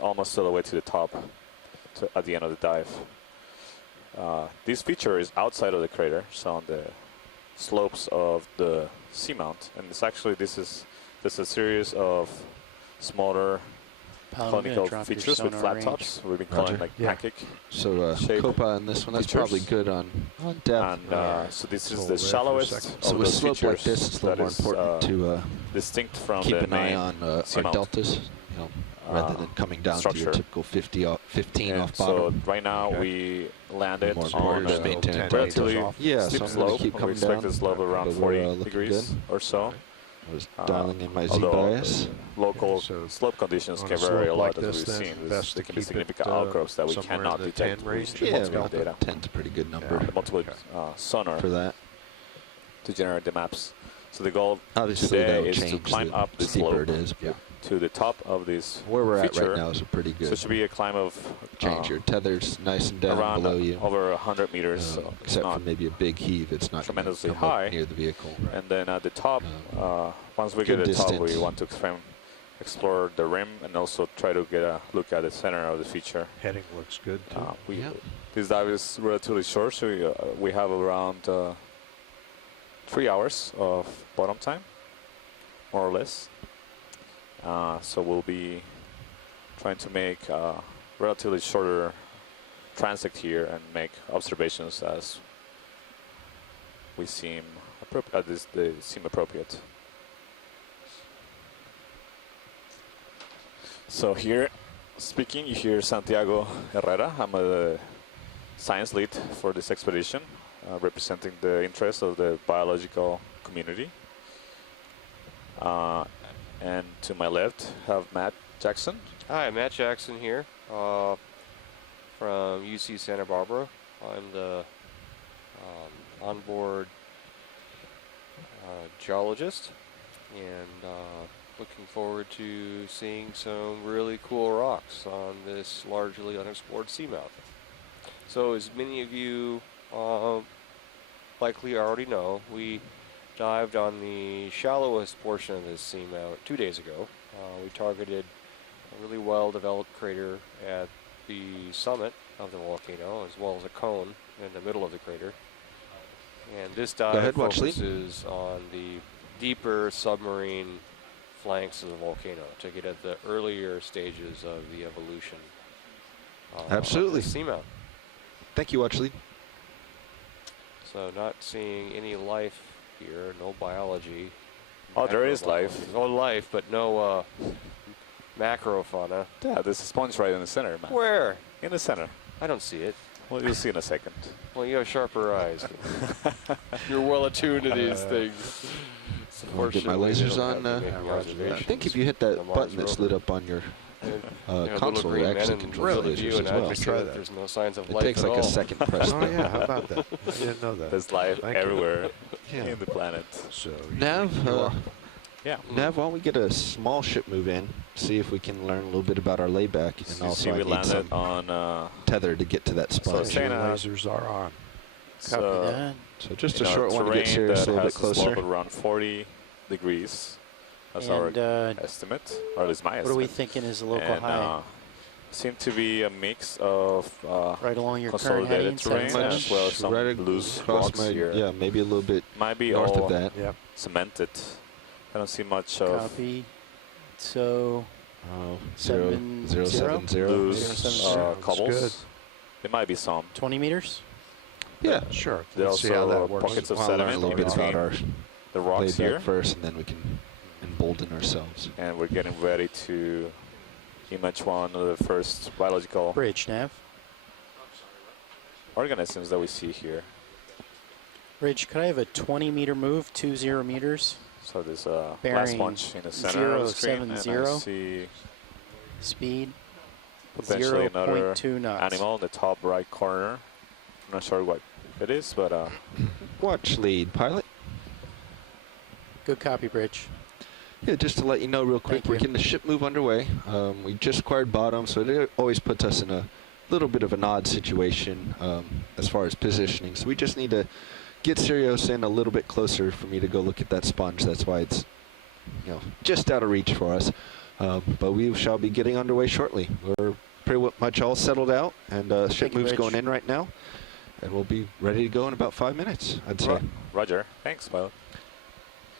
almost all the way to the top at the end of the dive. This feature is outside of the crater, so on the slopes of the seamount, and it's actually this is a series of smaller conical features with flat tops. We've been calling like pancake. So Copa on this one, that's probably good on depth. And so this is the shallowest. So with slope like this, it's a little more important to distinct from keep the an eye on our seamount. deltas, rather than coming down to your typical 15 off bottom. So right now we landed on a relatively steep so slope. keep We coming expect down. this slope around 40 degrees or so. I was dialing in my Z-bias. Local slope conditions can vary a lot, as we've seen. There can be significant outcrops that we cannot detect using multiple data. 10's a pretty good number. Multiple sonar for that to generate the maps. So the goal obviously today is to climb up the slope to the top of this where we're at feature. right now is a pretty good. So it should be a climb of change your tethers nice and down around below you, over 100 meters. So except for maybe a big heave. It's not tremendously high near the vehicle. And then at the top, once we get to the top, we want to explore the rim and also try to get a look at the center of the feature. Heading looks good too. This dive is relatively short, so we have around 3 hours of bottom time, more or less. So we'll be trying to make a relatively shorter transect here and make observations as we seem appropriate. So here, speaking, you hear Santiago Herrera. I'm a science lead for this expedition, representing the interests of the biological community. And to my left, have Matt Jackson. Hi, Matt Jackson here from UC Santa Barbara. I'm the onboard geologist, and looking forward to seeing some really cool rocks on this largely unexplored seamount. So as many of you likely already know, we dived on the shallowest portion of this seamount 2 days ago. We targeted a really well-developed crater at the summit of the volcano, as well as a cone in the middle of the crater. And this dive focuses on the deeper submarine flanks of the volcano to get at the earlier stages of the evolution. Absolutely. Of the seamount. Thank you, Watchley. So not seeing any life here, no biology. Oh, there is life. No life, but no macrofauna. Yeah, there's a sponge right in the center, man. Where? In the center. I don't see it. Well, you'll see in a second. Well, you have sharper eyes. You're well attuned to these things. I'll get my lasers on. I think if you hit that button that's lit up on your console, it actually controls the lasers as well. Try that. There's no signs of it life takes like a second press. Oh yeah, how about that? I didn't know that. There's life everywhere in the planet. So Nav, Nav, why don't we get a small ship move in, see if we can learn a little bit about our layback, and also we I need some on tether to get to that spot. So lasers are on. So just a short one to get Sirius a little bit closer. Around 40 degrees. That's our estimate, or at least my estimate. What are we thinking is a local high? Seem to be a mix of right along your consolidated terrain as well as some loose rocks here. Yeah, maybe a little bit might be north all of that. Cemented. I don't see much of copy. So 070 loose cobbles. There might be some 20 meters. Yeah, sure. There's Let's see how that also works. pockets of We'll learn sediment a little bit about our the rocks here first, and then we can embolden ourselves. And we're getting ready to image one of the first biological bridge nav organisms that we see here. Bridge, could I have a 20-meter move, 20 meters? So there's a blast sponge in the center of the screen, and I see speed potentially another 0.2 knots. animal in the top right corner. I'm not sure what it is, but watch lead, pilot. Good copy, Bridge. Yeah, just to let you know real quick, we're getting the ship move underway. We just acquired bottom, so it always puts us in a little bit of an odd situation as far as positioning. So we just need to get Sirius in a little bit closer for me to go look at that sponge. That's why it's just out of reach for us. but we shall be getting underway shortly. We're pretty much all settled out, and ship move's going in right now, and we'll be ready to go in about 5 minutes, I'd say. Roger. Thanks, pilot.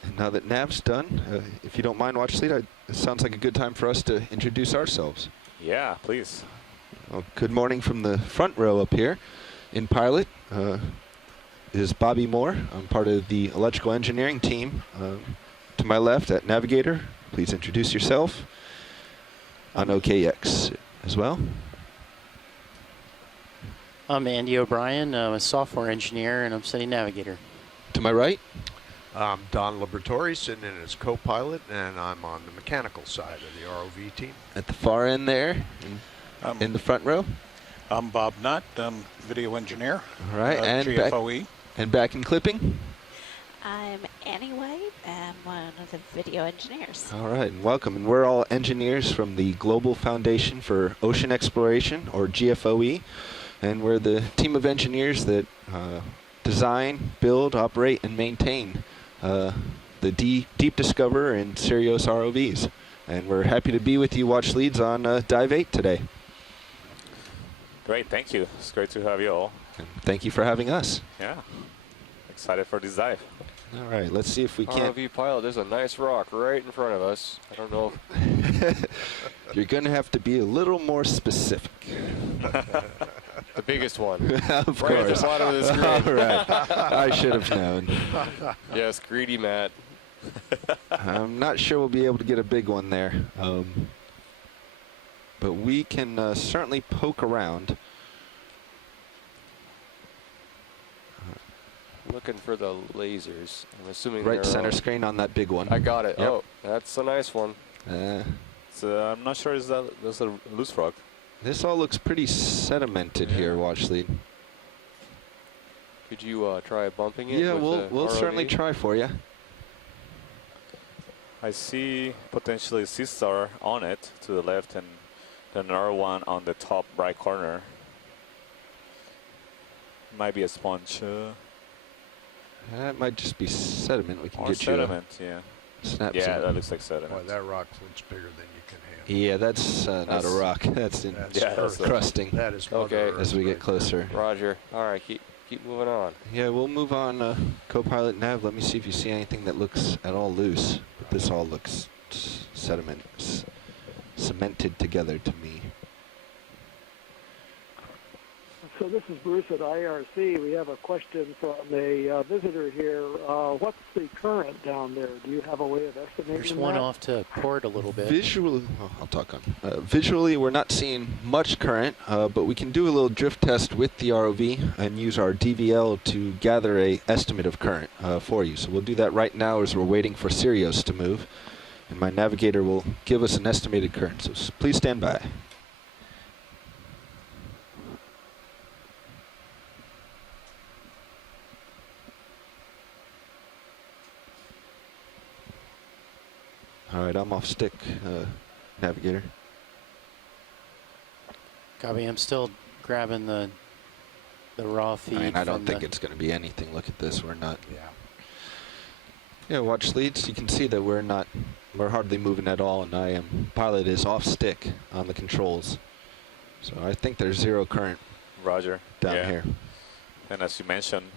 And now that Nav's done, if you don't mind, Watch Lead, it sounds like a good time for us to introduce ourselves. Yeah, please. Well, good morning from the front row up here. In pilot is Bobby Moore. I'm part of the electrical engineering team. To my left at navigator, please introduce yourself. On OKX as well. I'm Andy O'Brien. I'm a software engineer, and I'm studying navigator. To my right, I'm Don Liberatore, sitting in as co-pilot, and I'm on the mechanical side of the ROV team. at the far end there, in the front row. I'm Bob Nutt. I'm video engineer. All right, and GFOE. back in clipping. I'm Annie White. I'm one of the video engineers. All right, and welcome. And we're all engineers from the Global Foundation for Ocean Exploration, or GFOE. And we're the team of engineers that design, build, operate, and maintain the Deep Discoverer and Sirius ROVs. And we're happy to be with you, Watch Leads, on Dive 8 today. Great, thank you. It's great to have you all. And thank you for having us. Yeah. Excited for this dive. All right, let's see if we can't. ROV pilot, there's a nice rock right in front of us. I don't know. You're going to have to be a little more specific. The biggest one. Of Right at course. the bottom of the screen. All right. I should have known. Yes, greedy Matt. I'm not sure we'll be able to get a big one there. But we can certainly poke around. Looking for the lasers. I'm assuming Right they're center screen on that big one. I got it. Yep. Oh, that's a nice one. I'm not sure that's a loose rock. This all looks pretty sedimented here, Watch Lead. Could you try bumping it? Yeah, with we'll the certainly ROV? try for you. I see potentially sea star on it to the left and then another one on the top right corner. Might be a sponge. That might just be sediment. We can Or get sediment, yeah. you a snap Yeah, sediment. that looks like sediment. Boy, that rock looks bigger than you can handle. Yeah, that's not a That's- rock. That's in That's that's crusting That is Okay. Mother Earth as we get right closer. Roger. All right, keep moving on. Yeah, we'll move on. Co-pilot Nav, let me see if you see anything that looks at all loose. But this all looks sediment, cemented together to me. So this is Bruce at IRC. We have a question from a visitor here. What's the current down there? Do you have a way of estimating There's one that? off to port a little bit. Visually, I'll talk on. Visually, we're not seeing much current, but we can do a little drift test with the ROV and use our DVL to gather a estimate of current for you. So we'll do that right now as we're waiting for Sirius to move. And my navigator will give us an estimated current. So please stand by. All right, I'm off stick, navigator. Copy. I'm still grabbing the raw feed. I mean, I don't from think the- it's going to be anything. Look at this. We're not. Yeah. Yeah, Watch Leads. You can see that we're hardly moving at all, and pilot is off stick on the controls. So I think there's zero current Roger. down Yeah. here. And as you mentioned,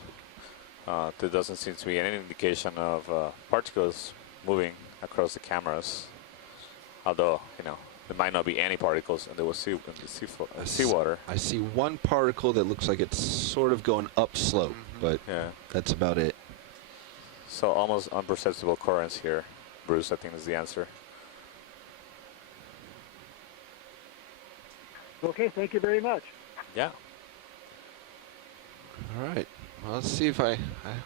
there doesn't seem to be any indication of particles moving across the cameras. Although, there might not be any particles in the seawater. I see one particle that looks like it's sort of going upslope, but Yeah. that's about it. So almost imperceptible currents here, Bruce, I think is the answer. Okay, thank you very much. Yeah. All right. Well, let's see if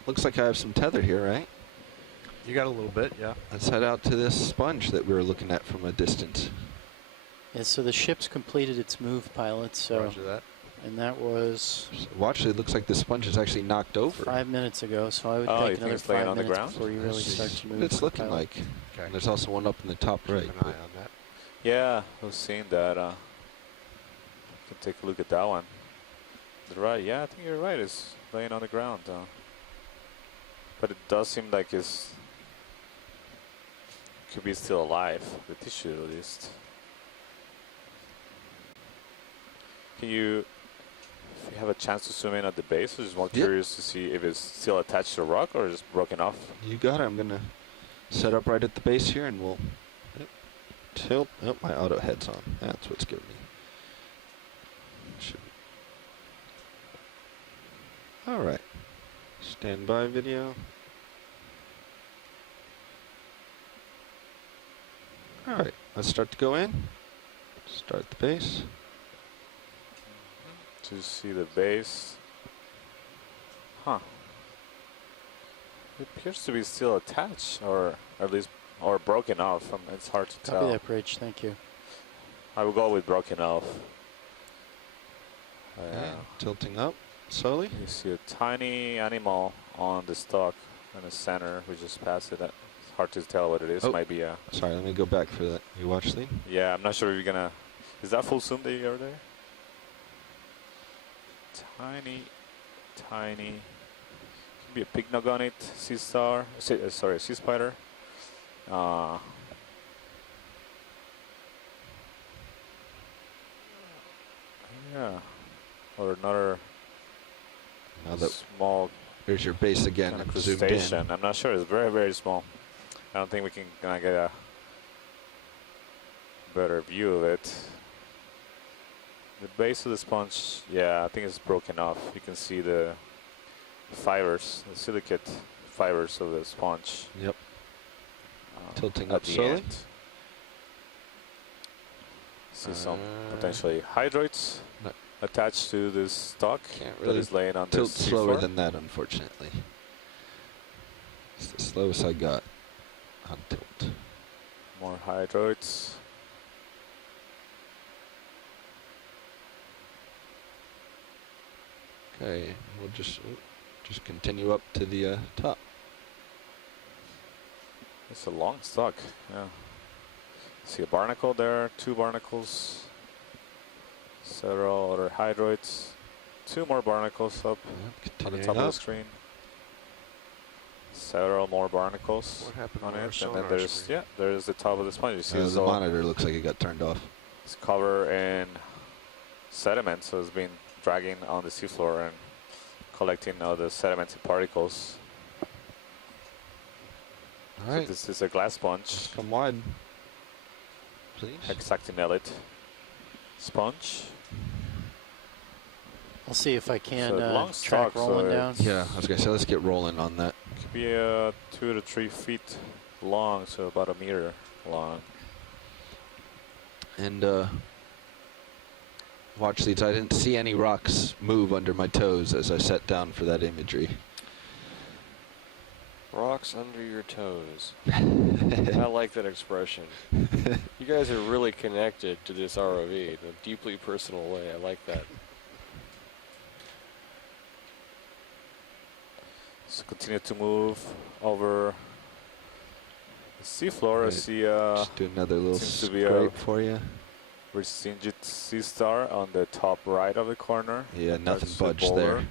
looks like I have some tether here, right? You got a little bit, yeah. Let's head out to this sponge that we were looking at from a distance. Yeah, so the ship's completed its move, pilot. So, Roger that. and that was So watch, it looks like the sponge is actually knocked over. 5 minutes ago. So I would Oh, you take think another it's laying 5 on the minutes ground? before you really start to move. It's looking pilot. like. Okay. And there's also one up in the top right. Keep an eye on that. Yeah, I was seeing that. Can take a look at that one. The right, yeah, I think you're right. It's laying on the ground. But it does seem like it's could be still alive. The tissue at least. Can you, if you have a chance to zoom in at the base, I'm just more curious to see if it's still attached to a rock or just broken off. You got it. I'm gonna set up right at the base here, and we'll tilt. Oh, my auto head's on. That's what's giving me. All right. Standby video. All right. Let's start to go in. Start the base. To see the base. Huh. It appears to be still attached, or at least, or broken off. It's hard to Copy tell. that, Bridge. Thank you. I will go with broken off. Okay, tilting up slowly. You see a tiny animal on the stalk in the center. We just passed it. It's hard to tell what it is. Oh. Might be a. Sorry, let me go back for that. You watch lead? Yeah, I'm not sure if you're gonna. Is that full zoom that you're there? Tiny. Could be a pygnogonid, sea star. Sorry, sea spider. Yeah. Or another small. Here's your base again. Kind of Zoomed in. crustacean. I'm not sure. It's very, very small. I don't think we can get a better view of it. The base of the sponge, yeah, I think it's broken off. You can see the fibers, the silicate fibers of the sponge. Yep. Tilting at up the slowly. end. See some potentially hydroids No. attached to this stalk Can't that really is laying on tilt this sea slower floor. than that, unfortunately. It's the slowest I got on tilt. More hydroids. Okay, we'll just continue up to the top. It's a long stalk, yeah. See a barnacle there, 2 barnacles, several other hydroids, 2 more barnacles up Yep, on the continuing top of the up. screen. Several more barnacles What happened on to our it, and then sonar there's screen? there's the top of the sponge. You see it's The all monitor looks like it got turned off. it's covered in sediment, so it's been dragging on the seafloor and collecting all the sediments and particles. All right, So this is a glass sponge, come wide, please. hexactinellate sponge. I'll see if I can So long track stalk, so rolling down. Yeah, I was gonna say let's get rolling on that. Could be 2 to 3 feet long, so about 1 meter long. And watch leads. I didn't see any rocks move under my toes as I sat down for that imagery. Rocks under your toes. I like that expression. You guys are really connected to this ROV in a deeply personal way. I like that. So continue to move over the seafloor. I Right. see Just do another little seems to be a scrape for you. Resinged sea star on the top right of the corner. Yeah, nothing That's the budged boulder. there.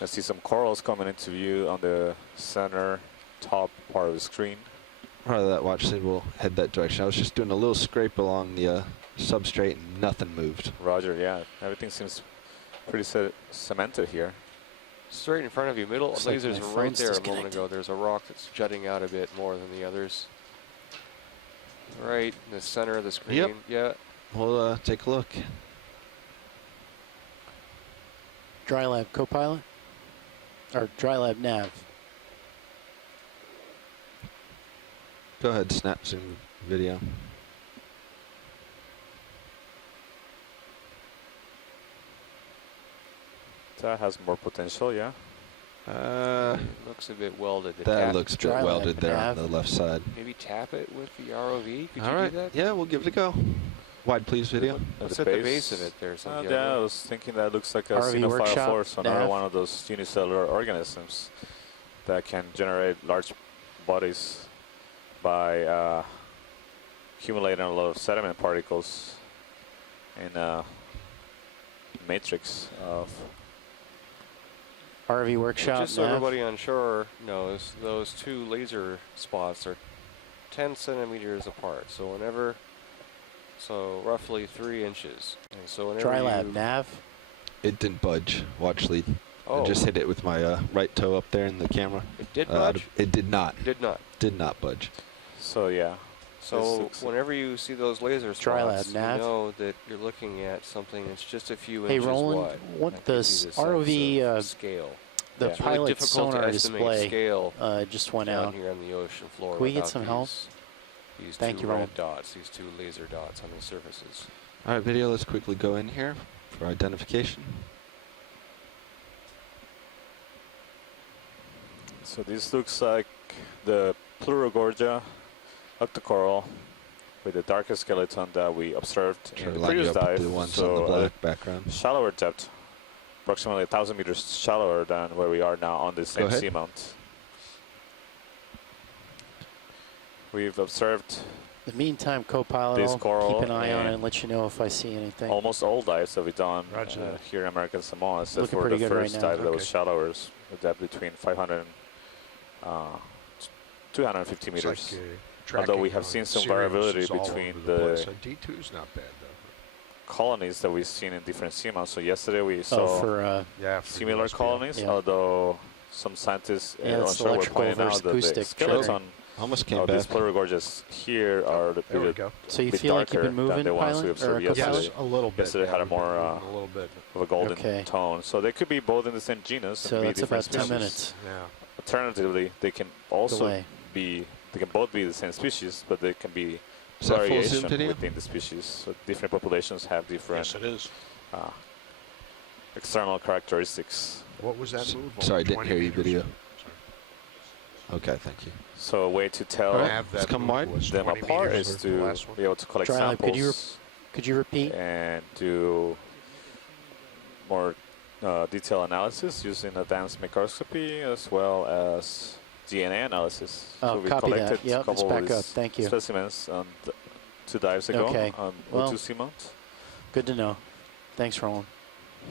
I see some corals coming into view on the center top part of the screen. Rather that watch lead, we'll head that direction. I was just doing a little scrape along the substrate and nothing moved. Roger, yeah. Everything seems pretty cemented here. Straight in front of you, middle Looks like lasers my right phone's there a moment disconnected. ago. There's a rock that's jutting out a bit more than the others. Right in the center of the screen. Yep. Yeah. We'll take a look. Dry Lab Copilot? Or Dry Lab Nav? Go ahead, snap zoom video. That has more potential, yeah. Looks a bit welded. The That tap- looks a bit Dry lab welded there nav. on the left side. Maybe tap it with the ROV. Could All you right, do that? yeah, we'll give it a go. Wide please video. What's at the base of it there? Something Yeah, I was thinking that looks like a ROV xenophile workshop, force, another nav. one of those unicellular organisms that can generate large bodies by accumulating a lot of sediment particles in a matrix of. RV Workshop Just so Nav? everybody on shore knows, those 2 laser spots are 10 centimeters apart. So roughly 3 inches. And so whenever Trilab nav. It didn't budge. Watch lead. I just hit it with my right toe up there in the camera. It did budge? It did not. Did not. Did not budge. So yeah. So whenever you see those laser spots, you nav. know that you're looking at something that's just a few Hey inches Roland, wide. what That the gives you the ROV sense of scale. the It's really pilot difficult to sonar estimate display scale just went down out. here on the ocean floor. Can we get without some help? These Thank two you, red Roland. dots, these two laser dots on the surfaces. All right, video. Let's quickly go in here for identification. So this looks like the Plurogorgia octocoral with the darker skeleton that we observed Try in to the line you previous up with dive. the ones So on the at black background. a shallower depth, approximately 1,000 meters shallower than where we are now on the same ahead. seamount. We've observed In the meantime, co-pilot, This I'll coral keep an eye on it and and let you know if I see anything. almost all dives that we've done Roger that. here in American Samoa, except Looking for pretty the good right first now. dive that was Okay. shallower, a depth between 500 and 250 It's meters. like, Although we tracking have on seen some Sirius variability is all between over the place. And D2's not bad though. colonies that we've seen in different seamounts. So yesterday we saw Oh, for Yeah, for similar USBL. colonies, Yeah. although some scientists Yeah, it's onshore were electrical pointing out versus that the acoustic skeleton Almost came of these back. Plurogorges here are a There we bit go. so you bit feel like you've darker been than moving, the ones we pilot, or observed co-pilot? yesterday. Yes, a little bit. Yesterday had a we've been more, moving a little bit. of a golden Okay. tone. So they could be both in the same genus. So and be that's different about 10 species. minutes Yeah. Alternatively, they can also delay. they can both be the same species, but they can be Is that full zoom variation video? within the species. So different populations have different Yes, it is. external characteristics. What was that S- move? sorry, Only didn't 20 hear you, meters? video. Sorry. Okay, thank you. So a way to tell All right. Have let's that come move wide. was them 20 apart meters is with the to last one. be able to collect Dry lab, samples could you repeat? and do more detailed analysis using advanced microscopy as well as DNA analysis. Oh, so we copy that. collected a Yep, it's couple of back up. these Thank you. specimens on 2 dives ago Okay. on Well- O2 seamount. Good to know. Thanks, Roland.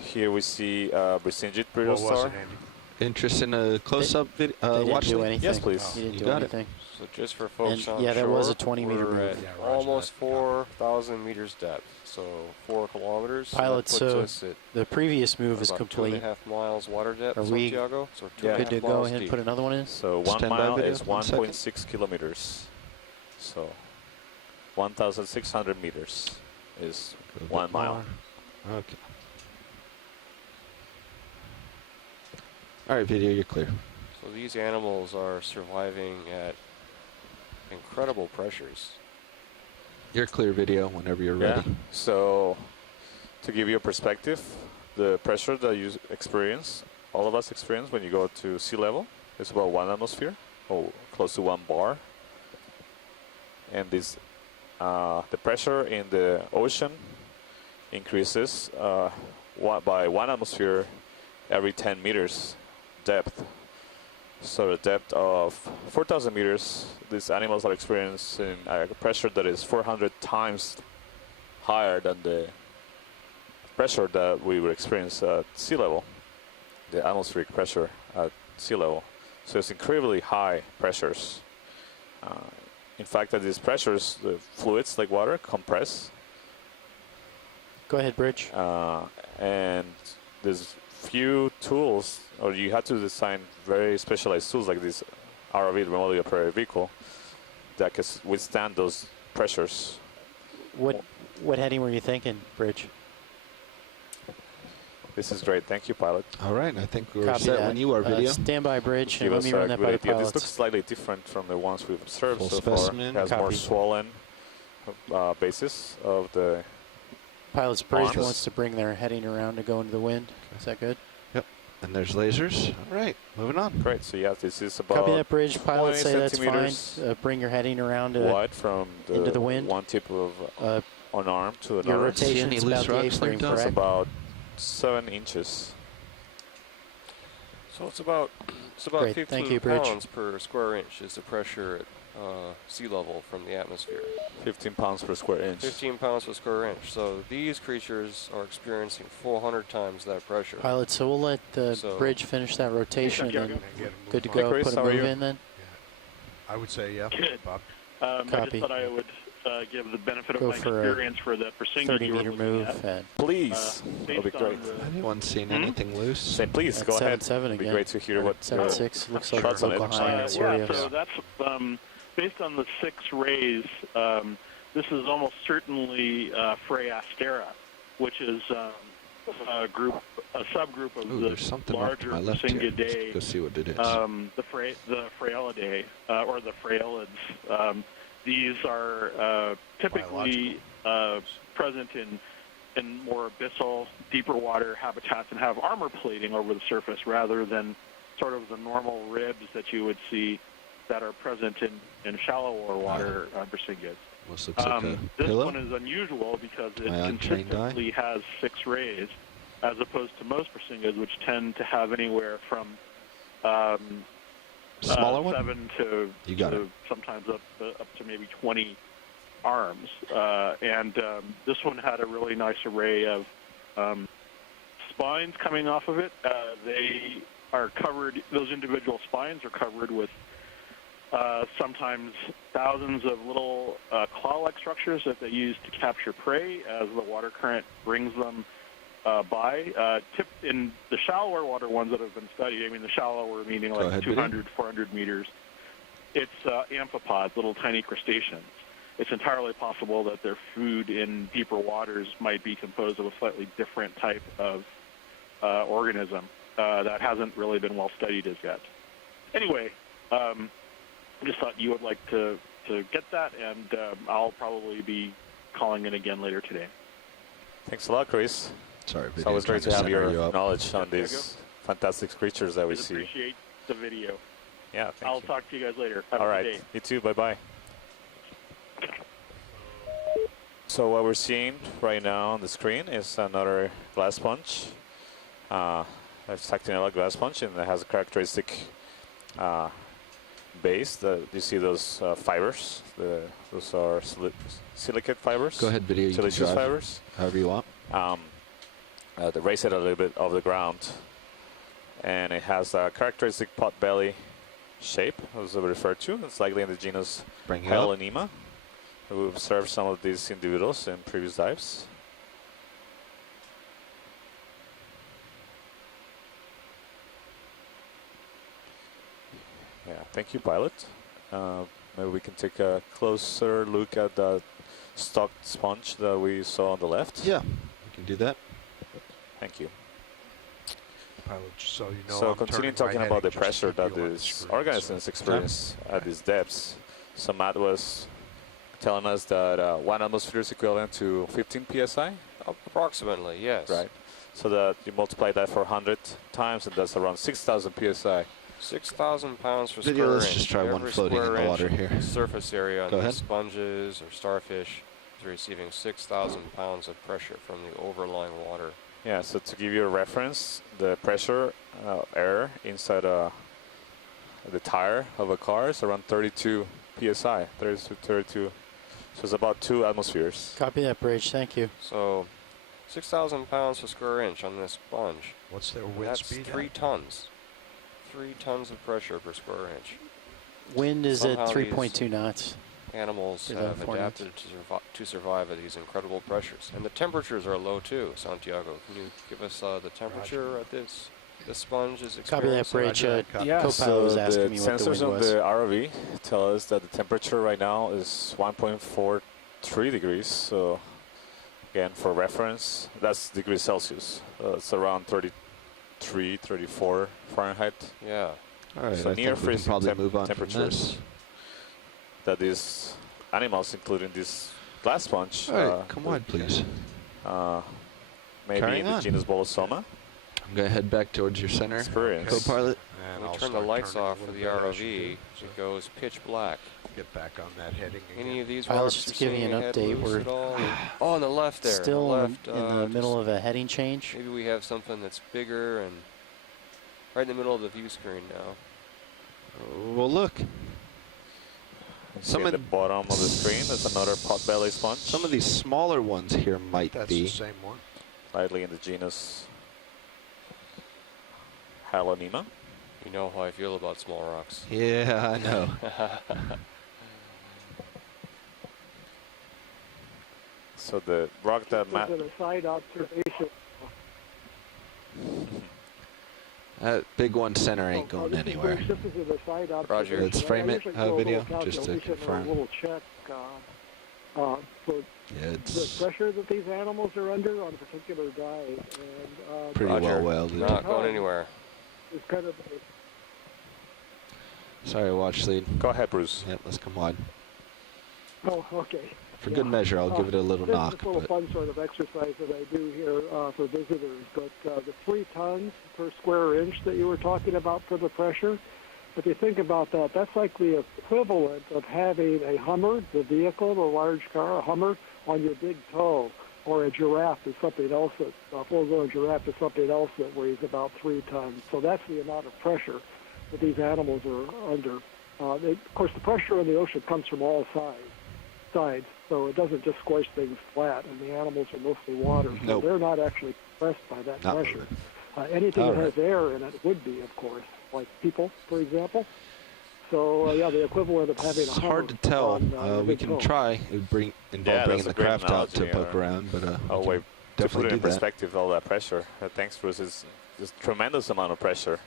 Here we see Brisingid What brittle was star. it, Andy? Interest in a close-up video? They didn't Watch do lead? anything. Yes, please. You didn't You do got it. anything. So just for folks And, on yeah, that was a shore, 20-meter we're move. at Yeah, roger almost that. 4,000 meters depth. So 4 kilometers. So Pilot, that puts so us at The previous move is about complete. 2.5 miles water depth, Are we Santiago. So Yeah. 2.5 Good to go miles ahead and deep. put another one in? So 1 Stand by mile video, is 1 second. 1.6 kilometers. So 1,600 meters is Go a bit 1 mile. more. Okay. All right, video, you're clear. So these animals are surviving at incredible pressures. You're clear, video, whenever you're Yeah. ready. So to give you a perspective, the pressure that you experience, all of us experience when you go to sea level, is about 1 atmosphere, or close to 1 bar. And this, the pressure in the ocean increases by 1 atmosphere every 10 meters depth. So a depth of 4,000 meters, these animals are experiencing a pressure that is 400 times higher than the pressure that we would experience at sea level, the atmospheric pressure at sea level. So it's incredibly high pressures. In fact, at these pressures, the fluids like water compress, Go ahead, Bridge. and there's few tools, or you have to design very specialized tools like this ROV, remotely operated vehicle, that can withstand those pressures. What heading were you thinking, Bridge? This is great. Thank you, pilot. All right, I think we're Copy set that. when you are, video. Stand by, Bridge, and Give let us me a run that good by the idea. This looks pilots. slightly different from the ones we've observed Full so specimen. far. It has more Copy. swollen basis of the. Pilot's Bridge Arms. wants to bring their heading around to go into the wind. Is that good? And there's lasers. All right, moving on. Great. So yeah, this is about Copy that, Bridge. Pilots 20 say that's fine. centimeters Bring your heading around to wide from into the wind. one tip of on arm to your another. rotation any is loose about the rocks A-frame, like that? It's correct? about 7 inches. So it's about Great. 15 Thank you, Bridge. pounds per square inch is the pressure at sea level from the atmosphere. 15 pounds per square inch. 15 pounds per square inch. So these creatures are experiencing 400 times that pressure. Pilot, so we'll let the So- Bridge finish that rotation And and get 'em good to moving Hey, go. Chris, Put a how are move you? in then. I would say, yeah, Good. Bob. I just Copy. thought I would give the benefit Go of my for a experience for the Persinga 30 you were meter looking move at. at Please. That'll be Based on great. the- Anyone seen anything loose? Say please, at go ahead. 7.7 It'd be again. great to hear what 7.6 looks like thoughts on it. local high yeah, serious. so that's based on the 6 rays. This is almost certainly Freyastera, which is a subgroup of Ooh, the there's something off to larger my left here. Persingidae. Let's go see what it is. The Phrayelidae, or the Phrayelids. These are typically present in more abyssal, deeper water habitats and have armor plating over the surface rather than sort of the normal ribs that you would see that are present in shallower water Persingas. Almost looks like a This pillow. one is unusual because it My untrained eye. consistently has 6 rays, as opposed to most Persingas, which tend to have anywhere from Smaller one? 7 to, You got to it. sometimes up to maybe 20 arms. This one had a really nice array of spines coming off of it. They are covered, those individual spines are covered with sometimes thousands of little claw-like structures that they use to capture prey as the water current brings them by. In the shallower water ones that have been studied, I mean the shallower meaning Go like ahead, 200, 400 meters, it's amphipods, little tiny crustaceans. It's entirely possible that their food in deeper waters might be composed of a slightly different type of organism that hasn't really been well studied as yet. Anyway, I just thought you would like to get that, and I'll probably be calling in again later today. Thanks a lot, Chris. Sorry, It's always great to have center you your up. knowledge on There you these fantastic creatures that we Please see. appreciate the video. Yeah, thank I'll you. talk to you guys later. Have All a right, good day. you too. Bye-bye. So what we're seeing right now on the screen is another glass sponge. It's Actinella glass sponge, and it has a characteristic base. You see those fibers. Those are silicate fibers. Go ahead, video. You can Siliceous drive fibers. however you want. They raise it a little bit off the ground, and it has a characteristic pot belly shape, as I referred to. It's likely in the genus Bring it up. Hyalonema. We've observed some of these individuals in previous dives. Yeah, thank you, pilot. Maybe we can take a closer look at the stocked sponge that we saw on the left. Yeah, we can do that. Thank you. Pilot, just so you know, So I'm continuing turning talking my about the heading just to pressure keep that you on the these screen, organisms so- experience at these depths. So Matt was telling us that 1 atmosphere is equivalent to 15 psi. Approximately, yes. Right. So that you multiply that for 100 times, and that's around 6,000 psi. 6,000 pounds per Video, square let's inch. just try one Every floating in square the inch water of here. Surface area on Go these ahead. sponges or starfish is receiving 6,000 pounds of pressure from the overlying water. Yeah, so to give you a reference, the pressure air inside the tire of a car is around 32 psi, 32. So it's about 2 atmospheres. Copy that, Bridge. Thank you. So 6,000 pounds per square inch on this sponge. What's their wind That's speed? 3 tons. 3 tons of pressure per square inch. Wind is at Somehow 3.2 knots. Animals Is that have 4 knots? adapted to survive at these incredible pressures. And the temperatures are low too, Santiago. Can you give us the temperature at this sponge is Copy that, experiencing? Bridge. Yeah, Co-pilot so was the asking me what the sensors wind on was. the ROV tell us that the temperature right now is 1.43 degrees. So again, for reference, that's degrees Celsius. It's around 33, 34 Fahrenheit. Yeah. All right, So I near think we can freezing probably move on from temperatures. this. That these animals, including this glass sponge, All right, come wide, please. maybe Carrying in the on. genus Bolosoma. I'm going to head back towards your center. Experience. Co-pilot. And We'll I'll turn the start lights turning a off for little the bit as you ROV. do, It goes pitch black. Get back on that heading again. Any of these Pilots, rocks just you're giving you seeing an head update, loose we're at all? Oh, on the left there. Still on the in left, the just middle of a heading change. Maybe we have something that's bigger and right in the middle of the view screen now. Well, look. See Some at of the bottom of the screen, there's another potbelly sponge. Some of these smaller ones here might That's be. the same one. Slightly in the genus Hyalonema. You know how I feel about small rocks. Yeah, I know. So the rock that This is a side observation. That big one center ain't going this is anywhere. This is a side observation. Roger. Let's frame I it, usually do a little video, just to calculation or confirm. A little check for Yeah, the it's pressure that these animals are under on a particular dive, and pretty Roger. well welded. Not going anywhere. it's kind of Sorry, watch lead. Go ahead, Bruce. Yep, let's come wide. okay. For good measure, I'll give it a little this knock. is a little But fun sort of exercise that I do here for visitors. But the 3 tons per square inch that you were talking about for the pressure, if you think about that, that's like the equivalent of having a Hummer, the vehicle, the large car, a Hummer, on your big toe, or a giraffe is something else that a full-grown giraffe is something else that weighs about 3 tons. So that's the amount of pressure that these animals are under. Of course, the pressure in the ocean comes from all sides, so it doesn't just squish things flat, and the animals are mostly water, so Nope. they're not actually pressed by that Not pressure. moving. Anything All that right. has air in it would be, of course, like people, for example. So, yeah, the equivalent of having a it's Hummer hard to tell. on, your We big can toe. try. It would involve Yeah, bringing that's the a great craft out to analogy, poke around, but Oh, we wait. can To put definitely it do in that. perspective, all that pressure, thanks, Bruce, is just tremendous amount of pressure.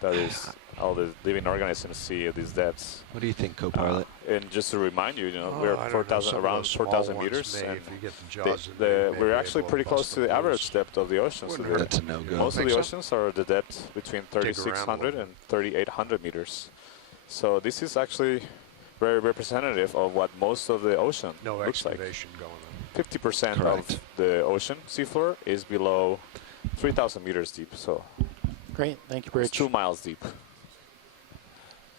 That is all the living organisms see at these depths. What do you think, co-pilot? And just to remind you, we're I don't know, 4,000, some of around those small 4,000 ones meters, may, and if you get the jaws in, they may we're be actually able to pretty close bust to the them average loose. depth of the ocean. So Wouldn't the- hurt. That's a no-go. most of Think the so? oceans are the depth between Dig around a 3,600 little and 3,800 meters. So this is actually very representative of what most of the ocean No looks like. excavation going on. 50% Correct. of the ocean seafloor is below 3,000 meters deep. So Great. Thank you, it's Bridge. 2 miles deep.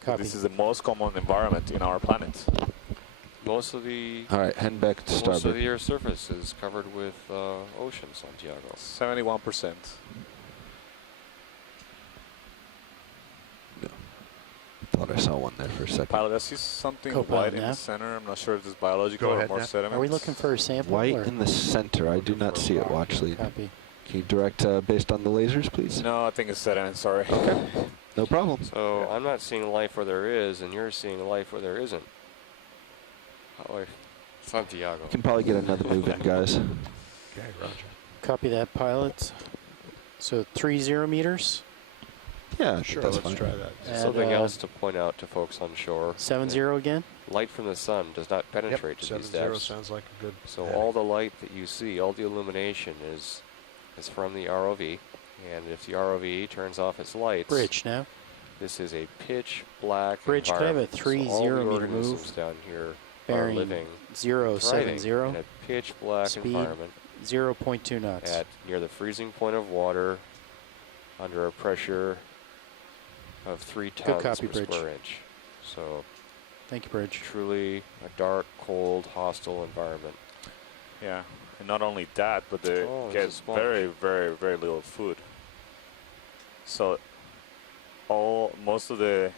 Copy. This is the most common environment in our planet. Most of the All right, heading back to most of starboard. the Earth's surface is covered with ocean, Santiago. 71%. Thought I saw one there for a second. Pilot, I see something Co-pilot white in the nav. center. I'm not sure if it's biological Go or ahead, more nav. sediment. Are we looking for a sample? White or? in the center. I do not see it. Watch lead. Copy. Can you direct based on the lasers, please? No, I think it's sediment, sorry. No problem. So I'm not seeing life where there is, and you're seeing life where there isn't. Oh, wait. Santiago. Can probably get another move in, guys. Okay, Roger. Copy that, pilot. So 30 meters, Yeah, I think Sure, that's let's fine. try that. and, Something else to point out to folks on shore. 70 again. Light from the sun does not penetrate to these 7-0 depths. sounds like a good. So all the light that you see, all the illumination is from the ROV. And if the ROV turns off its lights, Bridge now. this is a pitch black Bridge, could I have a environment. So all 30 the meter organisms move? down here are Bearing living, 070, thriving in a pitch black Speed. environment 0.2 knots. at near the freezing point of water under a pressure of 3 tons copy, per Bridge. square inch. So Thank you, Bridge. truly a dark, cold, hostile environment. Yeah, and not only that, but they Oh, get it's a sponge. very, very, very little food. So most of the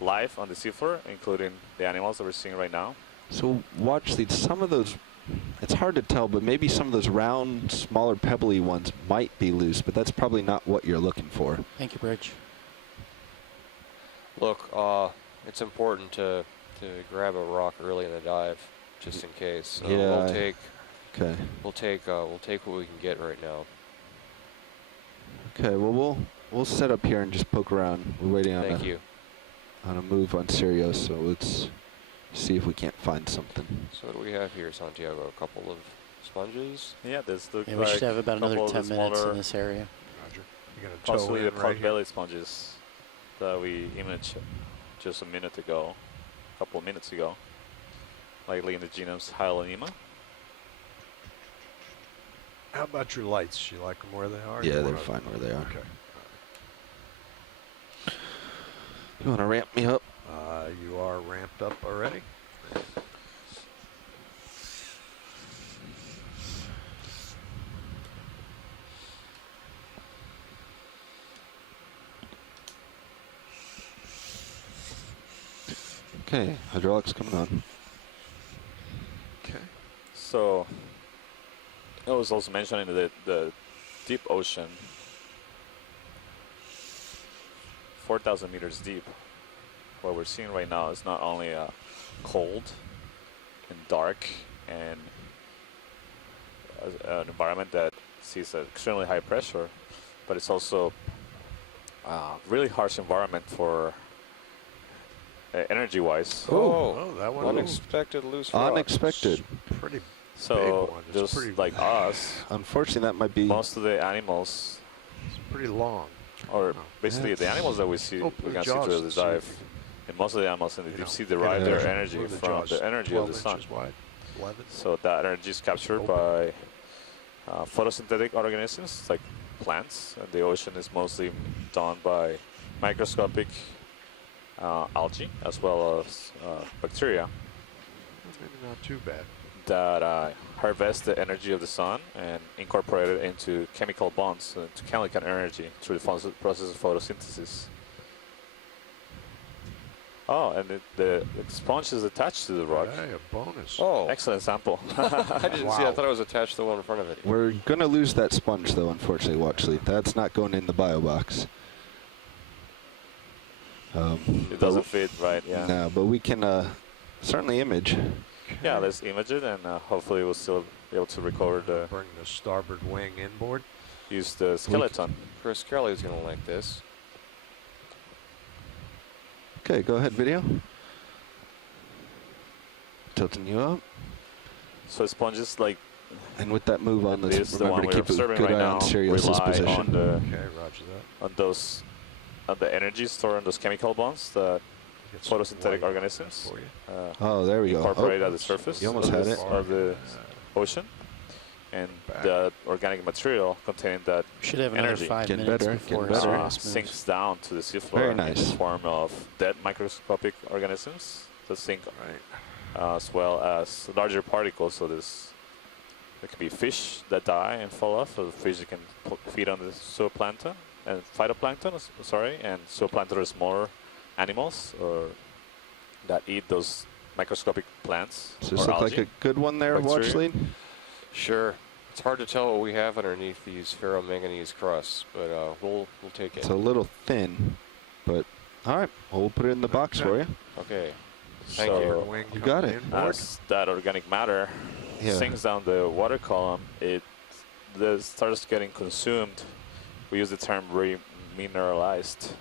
life on the seafloor, including the animals that we're seeing right now, So watch lead. Some of those, it's hard to tell, but maybe some of those round, smaller, pebbly ones might be loose, but that's probably not what you're looking for. Thank you, Bridge. Look, it's important to grab a rock early in the dive, just in case. So Yeah, we'll take Okay. we'll take what we can get right now. Okay. Well, we'll set up here and just poke around. We're waiting on Thank you. on a move on Sirius, so let's see if we can't find something. So what do we have here, Santiago? A couple of sponges. yeah, this looks Yeah, like we should have about another couple of 10 the minutes smaller, in this area. Roger. You got a toe possibly in the right here. pot-bellied sponges that we imaged just a minute ago, a couple of minutes ago, likely in the genomes Hyalonema. How about your lights? You like them where they are? Yeah, You they're wanna- fine where they are. Okay. You want to ramp me up? You are ramped up already. Okay, hydraulics coming on. Okay. So I was also mentioning the deep ocean, 4,000 meters deep. What we're seeing right now is not only cold and dark and an environment that sees an extremely high pressure, but it's also a really harsh environment for energy-wise. Oh, that one. unexpected loose rock. Unexpected. Pretty big So one. It's just pretty, like us, Unfortunately, that might be. most of the animals, it's pretty long. or basically the animals that we see, Open we the can see jaws through to the see if dive, you can, and most of the animals in the you deep know, sea get derive a their picture. energy What are the from jaws? the energy of the 12 sun. inches wide, 11. So that energy is captured Open. by photosynthetic organisms like plants, and the ocean is mostly done by microscopic algae as well as bacteria Maybe not too bad. that harvest the energy of the sun and incorporate it into chemical bonds, into chemical energy through the process of photosynthesis. Oh, and the sponge is attached to the rock. Hey, a bonus. Oh, Excellent sample. I didn't see. I Wow. thought it was attached to the one in front of it. We're going to lose that sponge, though, unfortunately, Watchley. That's not going in the bio box. It doesn't fit right, yeah. No, but we can certainly image. Yeah, let's image it, and hopefully we'll still be able to recover Bring the starboard wing inboard. use the skeleton. Chris Kelly's going to like this. Okay, go ahead, video. Tilting you up. So sponges like And with that move on, let's this, the remember one to we're keep a observing good right eye now, on Sirius's rely position. on the Okay, roger that. on those the energy stored in those chemical bonds that Get some photosynthetic white organisms for you. Oh, there we go. incorporate Oh, at the surface you almost of, had this- it. of the ocean, and Back. the organic material containing that Should have another energy. 5 Getting minutes better, before getting better. Sirius moves. sinks down to the seafloor Very in nice. the form of dead microscopic organisms that sink, Right. as well as larger particles. So there can be fish that die and fall off, or fish that can feed on the zooplankton and phytoplankton, sorry, and zooplankton are smaller animals or that eat those microscopic plants. Does this or look like algae. a good one there, Bacteria. Watchley? Sure. It's hard to tell what we have underneath these ferromanganese crusts, but we'll take it. It's a little thin, but all right, we'll put it in the box for you. Okay. Thank So- you. Starboard wing You coming got it. inboard. As that organic matter Yeah. sinks down the water column, it starts getting consumed. We use the term remineralized.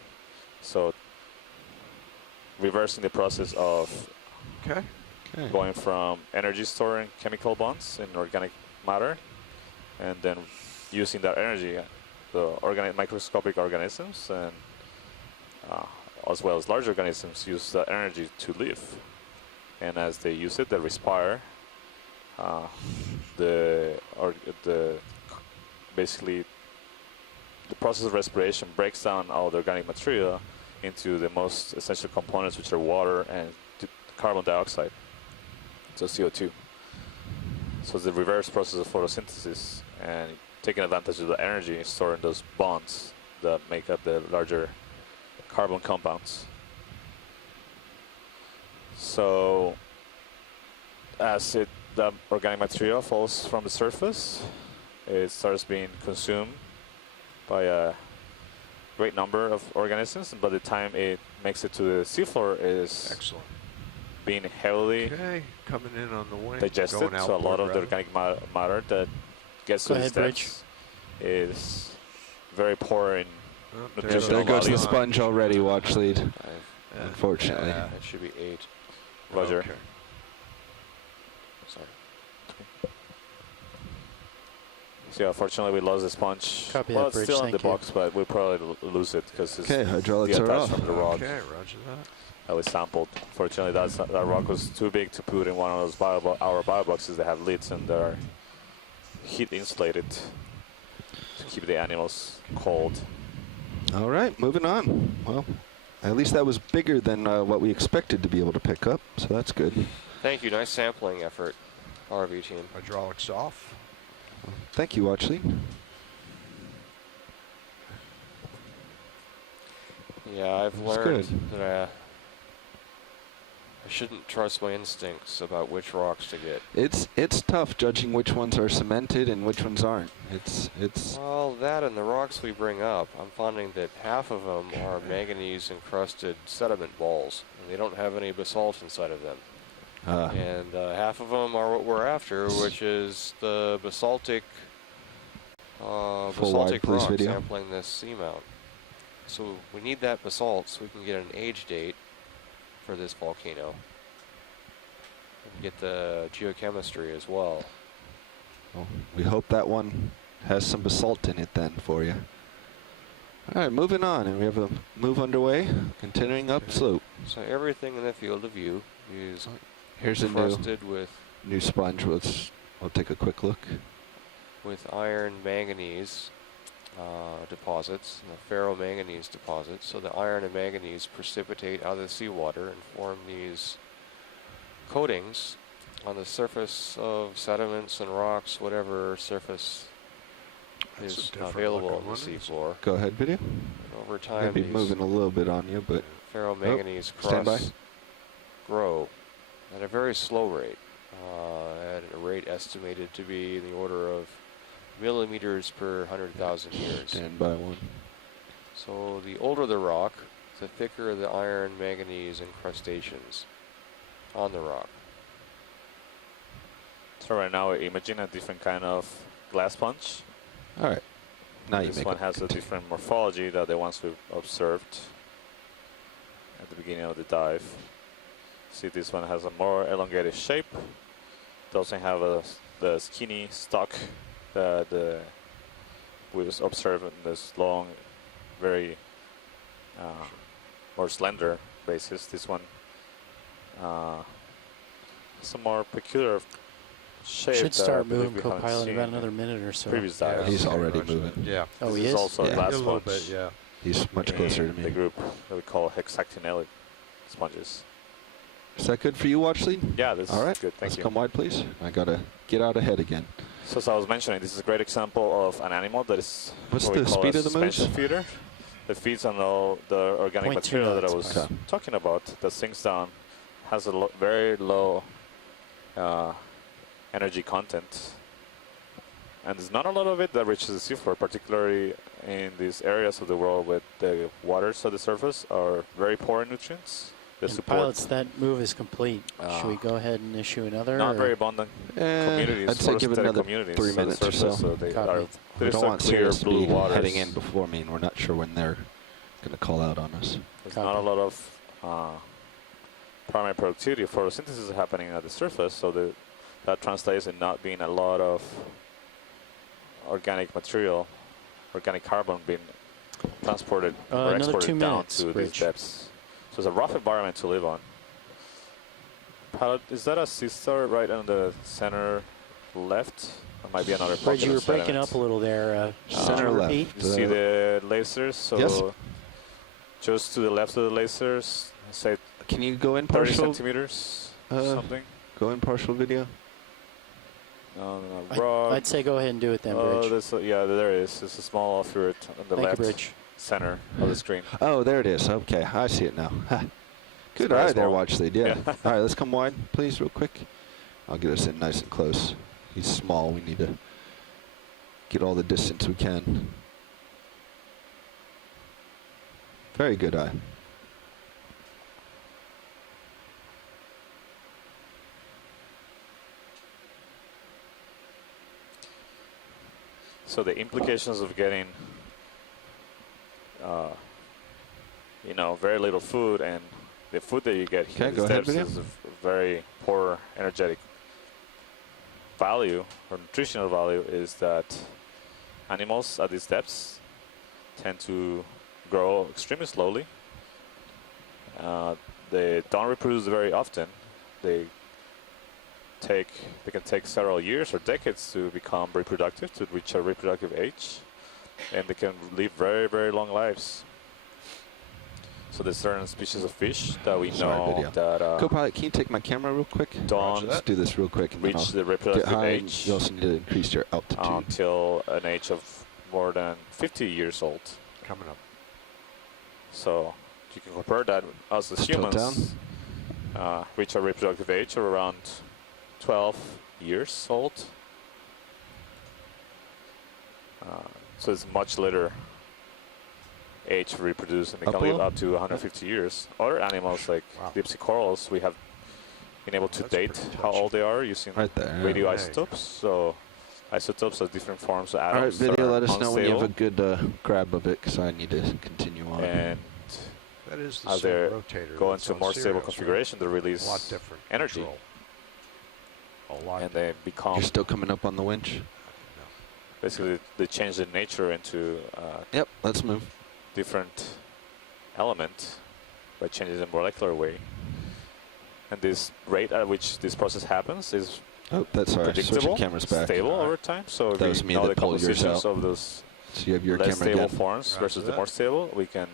So reversing the process of Okay. Okay. going from energy storing chemical bonds in organic matter, and then using that energy, the organic microscopic organisms and as well as large organisms use that energy to live. And as they use it, they respire. Basically the process of respiration breaks down all the organic material into the most essential components, which are water and carbon dioxide, so CO2. So it's the reverse process of photosynthesis and taking advantage of the energy stored in those bonds that make up the larger carbon compounds. So as the organic material falls from the surface, it starts being consumed by a great number of organisms, and by the time it makes it to the seafloor, it is Excellent. being heavily Okay, coming in on the wing. digested. going So a lot outboard of the rather. organic matter that gets Go to the ahead, Bridge. steps is very poor in Oh, nutritional There goes the value. sponge already, Watchley. Yeah. Unfortunately. Yeah. That should be 8. Roger. Okay. Sorry. So yeah, fortunately we lost the sponge. Copy Well, that, it's Bridge, still in the thank you. box, but we'll probably lose it because it's Okay, hydraulics are detached off. from the rock Okay, roger that. that we sampled. Fortunately, that rock was too big to put in one of those our bio boxes that have lids and they're heat insulated to keep the animals cold. All right, moving on. Well, at least that was bigger than what we expected to be able to pick up, so that's good. Thank you. Nice sampling effort, RV team. Hydraulics off. Thank you, Watchley. Yeah, I've That's learned good. that I shouldn't trust my instincts about which rocks to get. It's tough judging which ones are cemented and which ones aren't. It's Well, that and the rocks we bring up, I'm finding that half of them are manganese-encrusted sediment balls, and they don't have any basalt inside of them. And half of them are what we're after, which is the basaltic wide, please, rock video. sampling this seamount. So we need that basalt so we can get an age date for this volcano. And get the geochemistry as well. Well, we hope that one has some basalt in it then for you. All right, moving on, and we have a move underway, continuing up slope. So everything in the field of view is Here's a crusted with new sponge. We'll take a quick look. iron manganese deposits, and the ferromanganese deposits. So the iron and manganese precipitate out of the seawater and form these coatings on the surface of sediments and rocks, whatever surface is available on the seafloor. Go ahead, video. Over I'm time, gonna be these moving a little bit on you, but ferromanganese stand by. crusts grow at a very slow rate, at a rate estimated to be in the order of millimeters per 100,000 years. Stand by one. So the older the rock, the thicker the iron manganese incrustations on the rock. So right now we're imaging a different kind of glass sponge. All right. Now This one has a different morphology than the ones we've observed at the beginning of the dive. See, this one has a more elongated shape. Doesn't have the skinny stalk that we observed in this long, very more slender basis. This one has a more peculiar shape. Should that start I believe moving we haven't co-pilot in seen about in another minute or so. previous dives. He's already moving. Yeah. Oh, he This is? also Yeah. a glass A little sponge. bit, yeah. He's much closer to The me. group that we call hexactinellate sponges. Is that good for you, watch lead? Yeah, this All right. is good. Thank Let's you. come wide, please. I gotta get out ahead again. So as I was mentioning, this is a great example of an animal that is What's what we the call speed a of the moves? suspension feeder that feeds on all the organic 0.2 material that I knots. was Okay. talking about, that sinks down, has a very low energy content. And there's not a lot of it that reaches the seafloor, particularly in these areas of the world where the waters at the surface are very poor in nutrients. They And support pilots, that move is complete. Should we go ahead and issue another? not or- very abundant communities, I'd say give it photosynthetic another communities 3 at the minutes or surface, so. they Copy. are, We there's don't a want clear Sirius to blue be waters. heading in before me, and we're not sure when they're going to call out on us. There's Copy. not a lot of primary productivity of photosynthesis happening at the surface, so that translates in not being a lot of organic material, organic carbon being transported or another exported 2 down minutes, to these Rich. depths. So it's a rough environment to live on. Pilot, is that a sea star right on the center left? Or might be another Reg, pocket you were of breaking sediment. up a little there. Center could you left. repeat? You see the lasers? So Yes. just to the left of the lasers, say Can you go in 30 partial? centimeters, Uh, something. Go in partial video. No, rock. I'd say go ahead and do it then, Oh, Bridge. yeah, there it is. It's a small offroot on the Thank you, left Bridge. center of the screen. Oh, there it is. Okay, I see it now. Ha. Good very eye there, small. watch lead. Yeah. Yeah. All right, let's come wide, please, real quick. I'll get us in nice and close. He's small. We need to get all the distance we can. Very good eye. So the implications of getting, very little food, and the food that you get here Okay, in go the ahead, steppes video. is of very poor energetic value or nutritional value, is that animals at these depths tend to grow extremely slowly. They don't reproduce very often. They can take several years or decades to become reproductive, to reach a reproductive age, and they can live very, very long lives. So there's certain species of fish that we Sorry, know video. that Co-pilot, can you take my camera real quick? don't Let's do this real quick, and then reach I'll the get reproductive high. And age you also need to increase your altitude. until an age of more than 50 years old. Coming up. So you can compare that us as Still humans reach a reproductive age of around 12 years old. So it's much later age to reproduce, and they Up can a live little? up to 150 years. Other animals like Wow. deep sea corals, we have been able to That's date pretty how old they are using Right there. Yeah. radioisotopes. So isotopes are different forms of atoms. All right, that video. are Let us know when you have a unstable. good grab of it, because I need to continue on. And That is the as same they rotator. go that's into on more stable Sirius, configuration, they right? A lot release different energy, control. A lot and they become You're still coming up on the winch? basically they change the nature into Yep, let's move. different element by changing the molecular way. And this rate at which this process happens is Oh, that's all right. Switching predictable, cameras back. stable over time. So if That was we me know that the pulled yours compositions out. of those So you have your less camera stable again. forms Roger versus the that. more stable, we can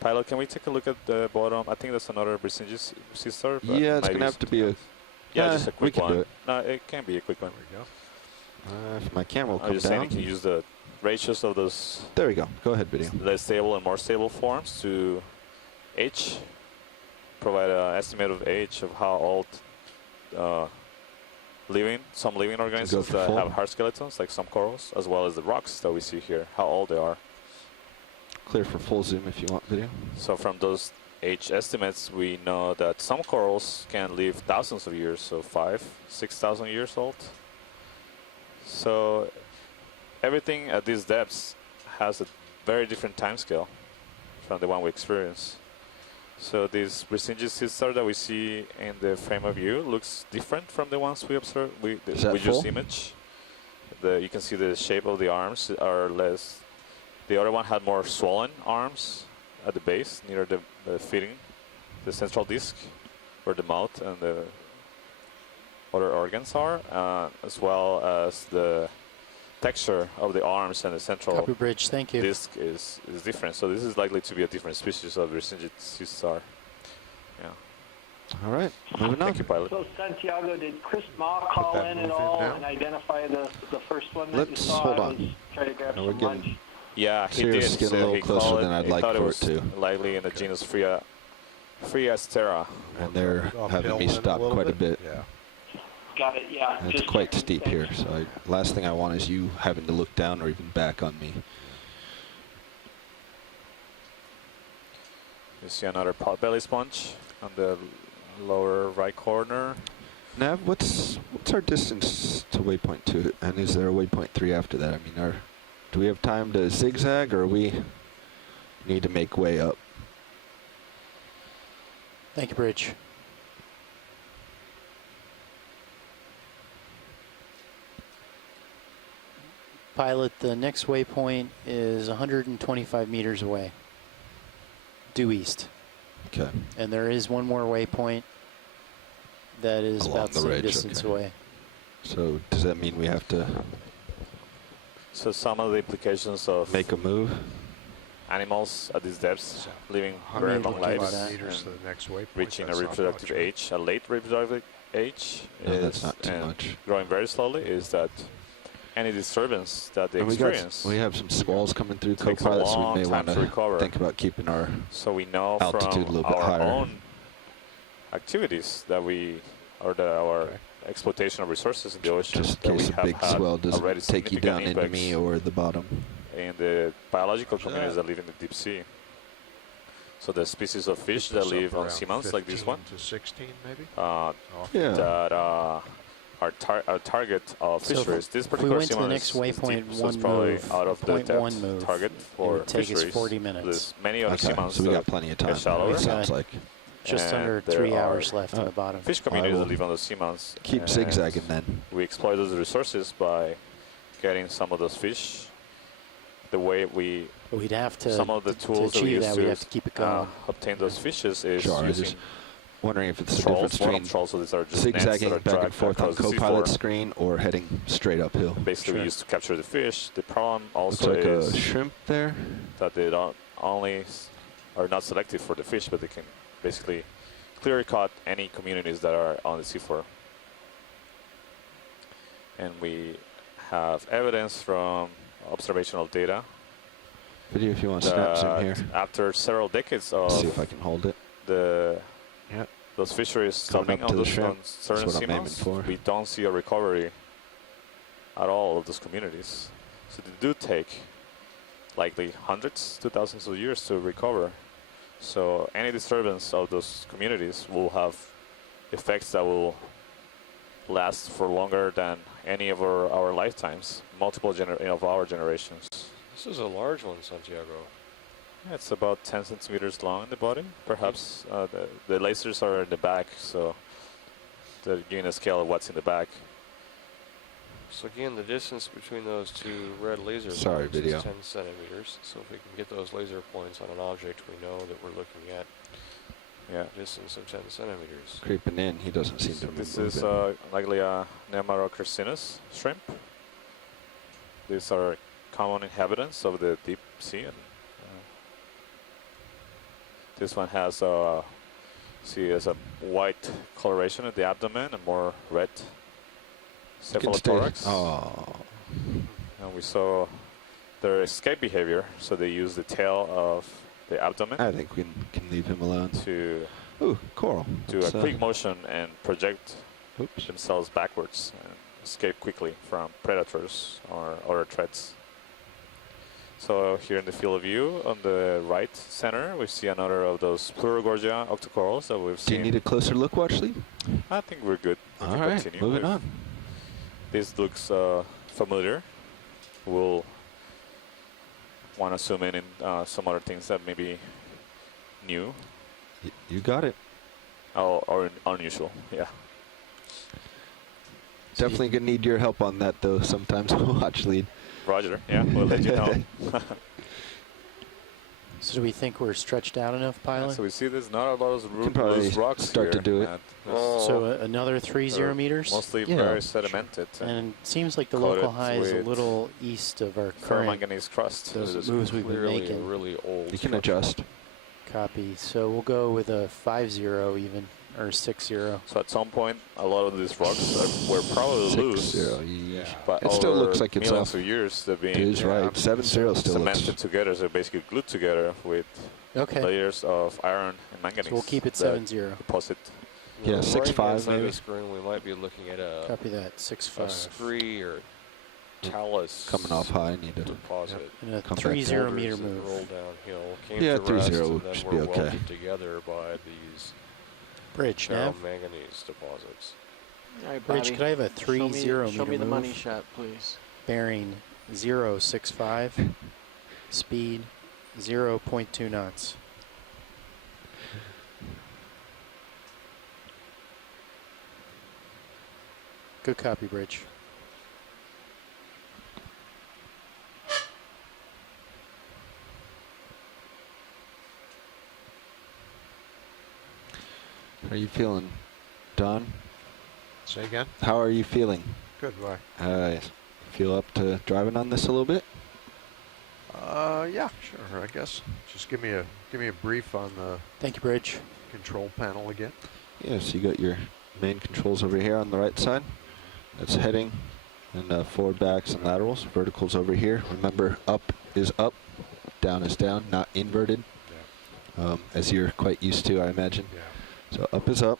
pilot. Can we take a look at the bottom? I think that's another Brzezinski C-star. but Yeah, it's maybe going to have to be a... yeah, just a we quick can one. do it. No, it can be a quick one. There we go. If my camera will I'm come just saying down. you can use the ratios of those There we go. Go ahead, video. less stable and more stable forms to age, provide an estimate of age of how old some living organisms for that full. have hard skeletons, like some corals, as well as the rocks that we see here, how old they are. Clear for full zoom if you want video. So from those age estimates, we know that some corals can live thousands of years, so 5,000, 6,000 years old. So everything at these depths has a very different time scale from the one we experience. So this Brzezinski C-star that we see in the frame of view looks different from the ones we observe. We full? just image. You can see the shape of the arms are less. The other one had more swollen arms at the base near the feeding, the central disc, where the mouth and the other organs are, as well as the texture of the arms and the central Copy bridge, thank you. disc is different. So this is likely to be a different species of Brzezinski C-star. Yeah. All right, moving on. Thank you, pilot. So Santiago, did Chris Ma call that in at move in all now. and identify the first one that Let's you saw? hold I on. was trying to grab No, we're some getting- lunch. Yeah, he Sirius did. getting a So little he closer called than I'd he like thought for it was to. likely in the genus Friastera. And they're Uphill having me then stop little quite a bit. Yeah. Got it, yeah. It's just quite checking. steep here, Thanks. so last thing I want is you having to look down or even back on me. You see another potbelly sponge on the lower right corner. Nav, what's our distance to waypoint 2, and is there a waypoint 3 after that? I mean, do we have time to zigzag, or we need to make way up? Thank you, bridge. Pilot, the next waypoint is 125 meters away, due east. Okay. And there is one more waypoint that is Along about the the same ridge, distance okay. away. So does that mean we have to So some of the implications of make a move? animals at these depths living I'm very able long to do lives that. Meters to and the next waypoint. reaching a That's not reproductive much, right? age, a late reproductive age, No, that's is- not too and much. growing very slowly, is that any disturbance that they And experience. we have some squalls coming through Takes a co-pilot, so long we may time want to to recover. think about keeping our So we know altitude a from little bit our higher. own activities that our Okay. exploitation of resources in the ocean just that in we case a have big had swell doesn't already take you significant down into impacts me or the bottom. in the biological communities that? that live in the deep sea. So the species of fish Keep that us up live on around seamounts like this 15 one to 16 maybe. uh, Yeah. that are target of So if fisheries. This If we particular went to the seamoun next is waypoint deep, so one it's probably move, out of the point depth one move, target it for would take us fisheries. 40 minutes. There's many other Okay, seamounts so we that got plenty of time. shallower. It sounds Yeah. like. Just and under there 3 are hours left on the bottom. fish communities will that live on those seamounts. Keep and zigzagging then. We exploit those resources by getting some of those fish. The way we, But we'd have to, some of the to tools that we achieve use that, to we'd have to keep it going. obtain those fishes is Sure, I using just wondering if it's the trolls, difference bottom between trolls, so these are just nets that zigzagging are back and dragged forth on across the co-pilot seafloor. screen or heading straight uphill. Basically, we Sure. use to capture the fish. The problem Looks also like is a shrimp there. that they don't only are not selective for the fish, but they can basically clear cut any communities that are on the seafloor. And we have evidence from observational data Video if you want to snap zoom that here. after several decades Let's of see if I can hold it. the Yep. those fisheries Coming stopping up to on the those shrimp. on certain That's what I'm aiming seamounts, for. we don't see a recovery at all of those communities. So they do take likely hundreds to thousands of years to recover. So any disturbance of those communities will have effects that will last for longer than any of our lifetimes, multiple of our generations. This is a large one, Santiago. Yeah, it's about 10 centimeters long in the body. Perhaps the lasers are in the back, so they're giving a scale of what's in the back. So again, the distance between those two red laser Sorry, points video. is 10 centimeters. So if we can get those laser points on an object, we know that we're looking at a distance of 10 centimeters. Creeping in, he doesn't seem to be This moving. is likely a Nemarochrystinus shrimp. These are common inhabitants of the deep sea. And, this one has a white coloration in the abdomen and more red cephalothorax. Oh. And we saw their escape behavior, so they use the tail of the abdomen. I think we can leave him alone. To coral. Do a quick motion and project themselves backwards and escape quickly from predators or other threats. So here in the field of view, on the right center, we see another of those Pleurogorgia octocorals that we've seen. Do you need a closer look, Watchley? I think we're good. All right, moving on. This looks familiar. We'll want to zoom in some other things that may be new. You got it. Oh, or unusual, yeah. Definitely gonna need your help on that, though. Sometimes watch lead. Roger. Yeah, we'll let you know. So do we think we're stretched out enough, pilot? Yeah, so we see there's not a lot of probably loose rocks start here. to do it. So another 30 meters? Mostly very sedimented. And it seems like the local high is a little east of our current ferromanganese crust. Those moves we've been making. Really old. You can adjust. Copy. So we'll go with a 5-0 even, or 6-0. So at some point, a lot of these rocks were probably loose. 6-0, yeah. But It still over looks like it's millions off. of years, they've been It is right. 7-0 still cemented looks. together, so basically glued together with layers of iron and manganese. So we'll keep it that 7-0. Deposit. Yeah, On the 6-5 right-hand side of maybe. the screen, we might be looking at a Copy that. 6-5. scree or talus Coming off high, need to deposit. And a come back 30 meter Boulders that move. roll downhill. Came Yeah, to rest 3-0 and then should were be okay. welded together by these Bridge, nav. manganese deposits. All right, Bridge, Bobby. could I have a 3-0 meter Show me the move? money shot, please. Bearing 065, speed 0.2 knots. Good copy, Bridge. How are you feeling, Don? Say again? How are you feeling? Good, why? Feel up to driving on this a little bit? Yeah, sure, I guess. Just give me a brief on the Thank you, Bridge. control panel again. Yeah, so you got your main controls over here on the right side. That's heading and forward, backs, and laterals. Verticals over here. Remember, up is up, down is down, not inverted, as you're quite used to, I imagine. Yeah. So up is up.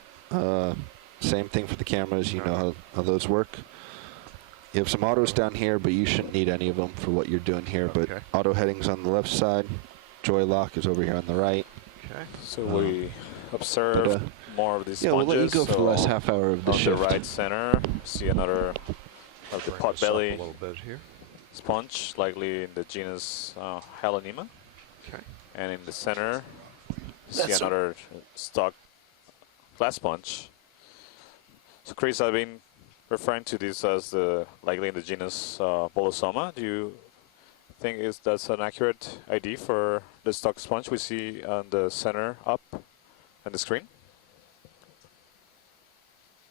Same thing for the cameras. You know how those work. You have some autos down here, but you shouldn't need any of them for what you're doing here. But auto headings on the left side. Joy lock is over here on the right. Okay. So we observe more of these yeah, sponges. we'll let you go for the last So half hour of the on shift. the right center, see another of the Bring pot this up belly a little bit here. sponge, likely in the genus Halonema. Okay. And in the center, see another stock glass sponge. So Chris, I've been referring to this as likely in the genus Bolosoma. Do you think that's an accurate ID for the stock sponge we see on the center up on the screen?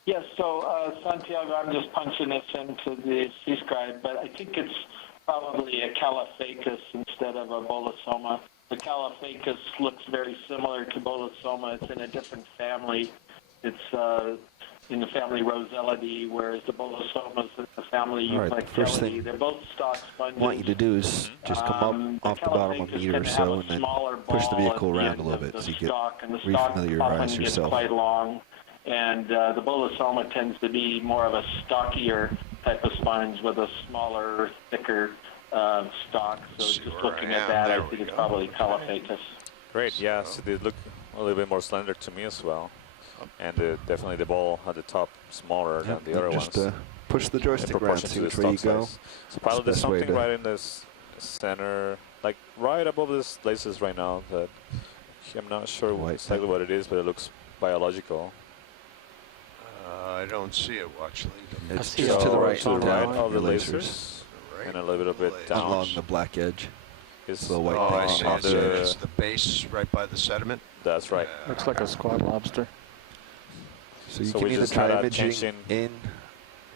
Yes, so Santiago, I'm just punching this into the C-scribe, but I think it's probably a Calaphacus instead of a Bolosoma. The Calaphacus looks very similar to Bolosoma. It's in a different family. It's in the family Roselidae, whereas the Bolosomas in the family All right, the first Euphylactelidae. thing They're both stock sponges. I want you to do is just come up off the bottom of a meter or so and then push the vehicle around a little bit so you get refamiliarize yourself. Quite long, and the Bolosoma tends to be more of a stockier type of sponge with a smaller, thicker stock. So just looking at that, I think it's probably Calaphacus. Great, yeah, so they look a little bit more slender to me as well. And definitely the ball at the top smaller than the other just, ones. push the joystick around, see which way you go. So pilot, there's best way something to- right in this center, like right above these laces right now that I'm not sure White exactly thing. what it is, but it looks biological. I don't see it, actually. It's see just it to the all right, to the down right of the your lasers, Right. and a little bit Lasers. down. along the black edge. It's the white Oh, I thing see. on It's, the- it's the base right by the sediment. That's right. Yeah. Looks like a squat lobster. So you So can we either just try gotta imaging change in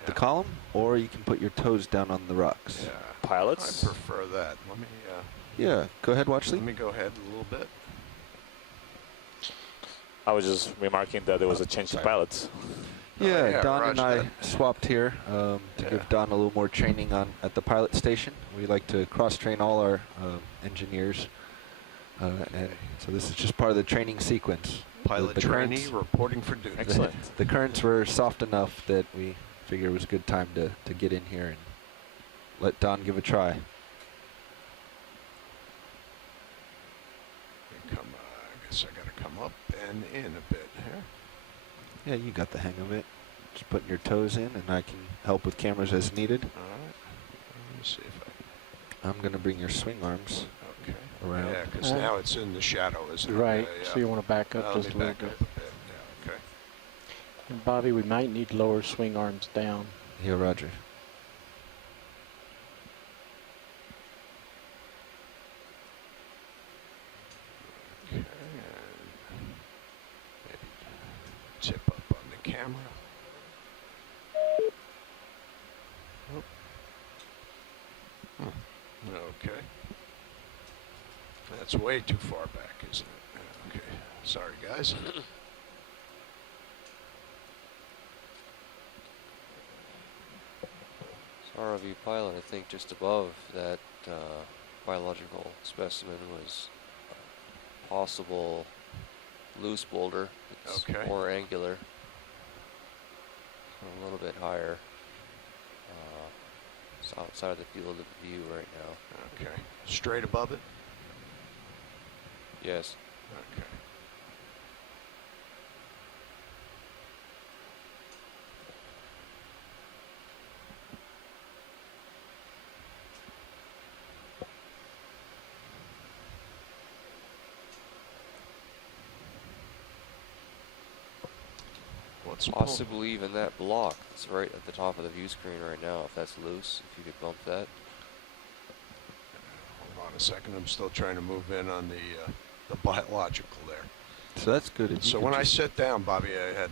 the column, or you can put your toes down on the rocks. Yeah. Pilots? I prefer that. Let me Yeah, go ahead, Watchley. let me go ahead a little bit. I was just remarking that there was a change to Sorry. pilots. Yeah, yeah, Don and roger I that. swapped here to Yeah. give Don a little more training at the pilot station. We like to cross-train all our engineers, and so this is just part of the training sequence. Pilot the trainee currents- reporting for duty. Excellent. The currents were soft enough that we figured it was a good time to get in here and let Don give a try. I guess I got to come up and in a bit here. Yeah, you got the hang of it. Just putting your toes in, and I can help with cameras as needed. All right. Let me see if I. I'm going to bring your swing arms Okay. around. Yeah, because now it's in the shadow, isn't it? Right. Yeah, So you want to back up Let just me a little back bit. up a bit. Yeah. Okay. And Bobby, we might need lower swing arms down. Yeah, Roger. Okay. And maybe tip up on the camera. Oh. Okay. That's way too far back, isn't it? Okay. Sorry, guys. ROV pilot, I think just above that biological specimen was possible loose boulder. It's Okay. more angular, so a little bit higher. It's outside the field of view right now. Okay. Straight above it? Yes. Okay. What's Possibly even that block that's right at the top of the view screen right now. If that's loose, if you could bump that. Hold on a second. I'm still trying to move in on the biological there. So that's good. If you So could when I just- sit down, Bobby, I had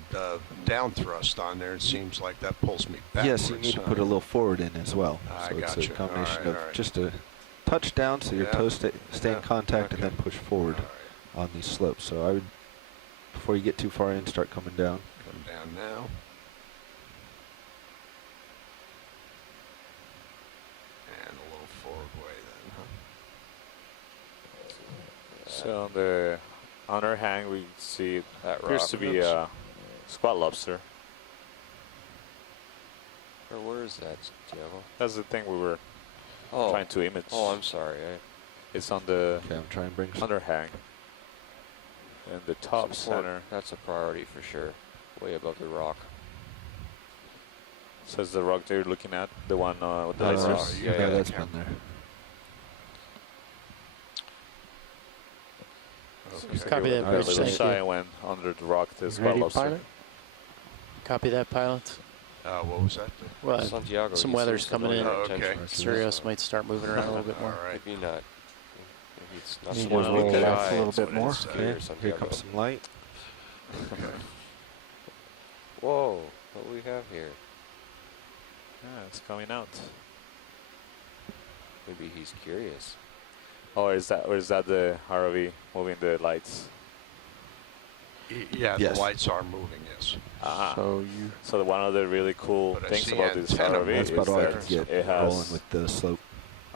down thrust on there. It seems like that pulls me backwards. Yes, you need to put a little forward in as well. I so it's gotcha. a combination All right, of all right. just a touch down so your Yeah. toes stay in Yeah, contact and okay. then push forward All right. on these slopes. So I would, before you get too far in, start coming down. Come down now. And a little forward way then, huh? So on the underhang, we see it That appears rock. to be a squat lobster. Or where is that, Santiago? That's the thing we were Oh. trying to image. Oh, I'm sorry. It's on the Okay, I'm trying to bring some. underhang. And the top It's important. center That's a priority for sure. Way above the rock. says the rock they're looking at, the one with the Oh, lasers. yeah, yeah, yeah, that's yeah. been there. Okay. Copy that, Got a Bridge. little Thank shy you. and went under the rock to You squat ready, lobster. pilot? Copy that, pilot. What was that? Well, Santiago. some he weather's seems to coming know in. your Oh, okay. intentions. Sirius might start moving around a little bit more. All right. Maybe not. Maybe it's not Need so to much roll of a left guide, a little it's bit what more. it's, Okay, here, here Santiago. comes some light. Whoa, what do we have here? Yeah, it's coming out. Maybe he's curious. Or is that the ROV moving the lights? Yeah, Yes. the lights are moving, yes. Ah. So you So one of the really cool But I things see about this antenna ROV That's is about all I that can get it rolling has with the slope.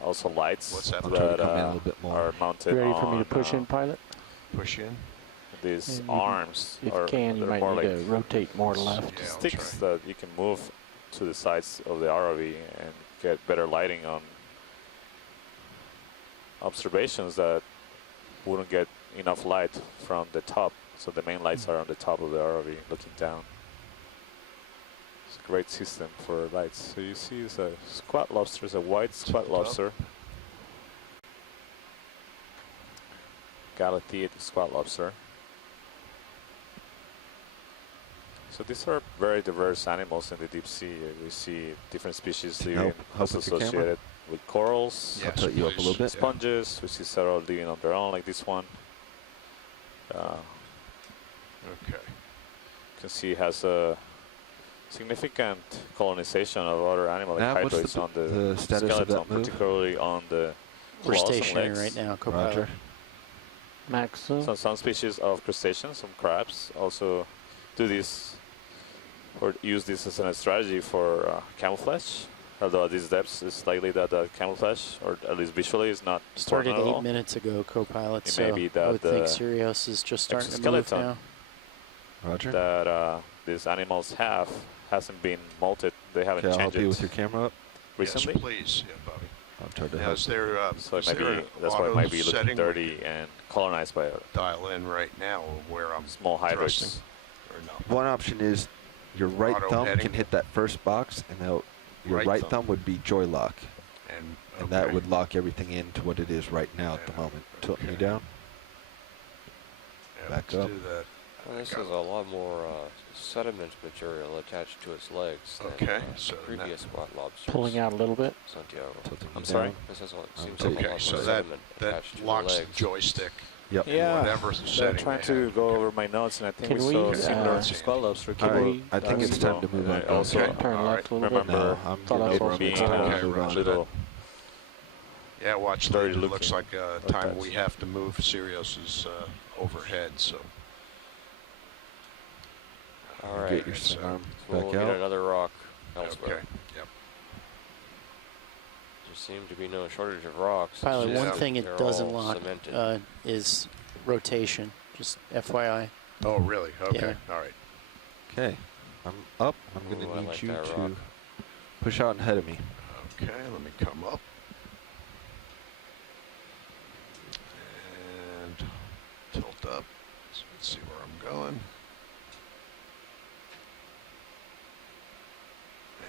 also lights What's that? I'm trying to that come in a little bit more. are mounted ready on for me to push in, pilot? Push in. these And you- arms. If or you can, you they're might more need like to rotate more left. Yeah, I'll sticks try. that you can move to the sides of the ROV and get better lighting on observations that wouldn't get enough light from the top So the main lights are on the top of the ROV looking down. It's a great system for lights. So you see it's a squat lobster, it's a white squat lobster. Galathea squat lobster. So these are very diverse animals in the deep sea. We see different species living associated with corals, Yes, I'll you up a little bit. sponges. We see several living on their own, like this one. Okay. You can see it has a significant colonization of other animal Now, like what's hydroids on the status of skeleton, that move? particularly on the We're claws and stationary legs. right now, co-pilot. Roger. Max. So some species of crustaceans, some crabs, also do this or use this as a strategy for camouflage. Although at these depths, it's likely that the camouflage, or at least visually, is not Started important at 8 all. minutes ago, co-pilot. It So may be that I would think the Sirius is just starting to move exoskeleton now. Roger. That these animals hasn't been molted. They haven't Okay, I'll help changed you it with your camera up. recently. Yes, please. Yeah, Bobby. I'll try to Now, help. is there, So is it might there be, an that's why it auto might be looking setting dirty and colonized by dial in right now where I'm small hydroids. thrusting? Or no? One option is your right Auto thumb heading. can hit that first box, and your Right right thumb. thumb would be joy lock, And that okay. would lock everything into what it is right now at the Yeah, moment. Tilt me okay. down. Yeah, back let's up. do that. Well, this is a lot more sediment material attached to its legs than Okay, so the previous squat lobsters. Pulling out a little bit. Santiago. Tilting I'm you sorry? down. This is what I'm seems taking like a Okay, lot so more that sediment attached to the locks the legs. joystick. Yep. Yeah, Whatever I'm setting trying they to have. go Okay. over my notes, and I think Can we we, saw similar uh, squat lobster. All right, we- I think it's time to move on. I also Okay. Turn All left a little bit. remember No, I'm Thought I getting saw it some being color. Okay, a roger little Yeah, watch Dirty lead. It looks looking like time attached. we have to move Sirius's overhead, so. All right. Get your so arm We'll back get out. another rock elsewhere. Okay, yep. There seems to be no shortage of rocks. It's Pilot, just one that thing they're it doesn't all lock cemented. is rotation. Just FYI. Oh, really? Okay, Yeah. all right. Okay, I'm up. I'm going Ooh, to I need like you that to rock. push out ahead of me. Okay, let me come up. And tilt up. So let's see where I'm going.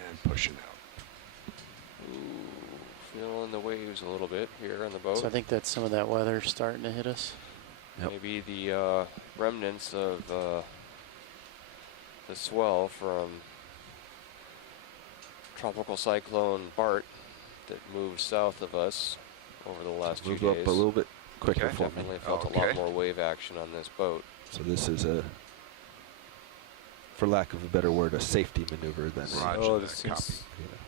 And pushing out. Ooh, feeling the waves a little bit here on the boat. So I think that's some of that weather starting to hit us. Yep. Maybe the remnants of the swell from Tropical Cyclone Bart that moved south of us over the last 2 Move days. up a little bit quicker Okay. for me. Definitely felt a Okay. lot more wave action on this boat. So this is for lack of a better word, a safety maneuver than Roger oh, that, this copy. seems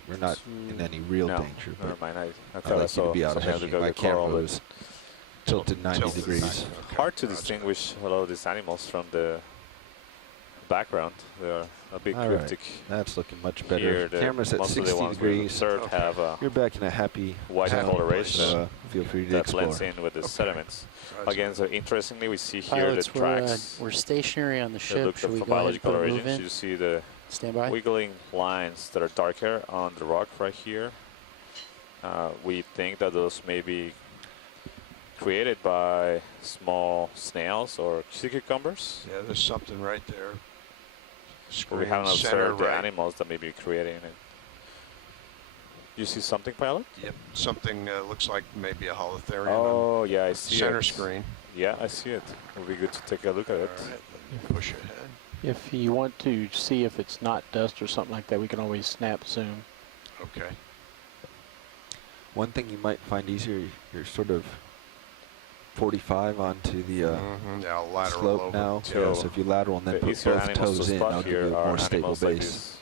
we're not in any real no, danger, never but mind. I I'd thought I like you saw to be out something ahead of me. on My the coral, camera but was tilted 90 Tilted degrees. 90. Okay, hard to roger. distinguish a lot of these animals from the background. They are a bit All right. cryptic. That's looking much better. Here, the, Camera's at most 60 of the ones we've degrees. observed Okay. have a You're back in a happy white happy coloration place, so feel free to that explore. blends in with the Okay. sediments. Roger. Again, so interestingly, we see here Pilots, the tracks. we're stationary on the That ship. look Should for we go ahead biological and put a move origins. in? You see the Stand by. wiggling lines that are darker on the rock right here. We think that those may be created by small snails or sea cucumbers. Yeah, there's something right there. But Screen we haven't center observed the right. animals that may be creating it. You see something, pilot? Yep, something looks like maybe a holotherium. Oh, yeah, I see Center it. screen. Yeah, I see it. It would be good to take a look at All it. right, let me push ahead. If you want to see if it's not dust or something like that, we can always snap zoom. Okay. One thing you might find easier, you're sort of 45 onto the Yeah, lateral slope over. now. So Yeah, so if you lateral and then The put easier both animals toes to in, spot that'll give here you a are more stable animals like base. this.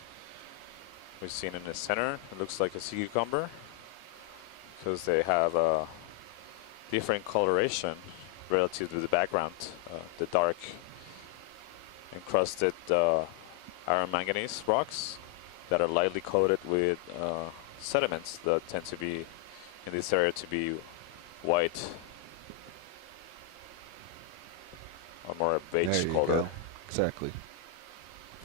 We've seen in the center. It looks like a sea cucumber because they have a different coloration relative to the background. The dark encrusted iron manganese rocks that are lightly coated with sediments that tend to be in this area to be white or more a There beige you color. go. Exactly.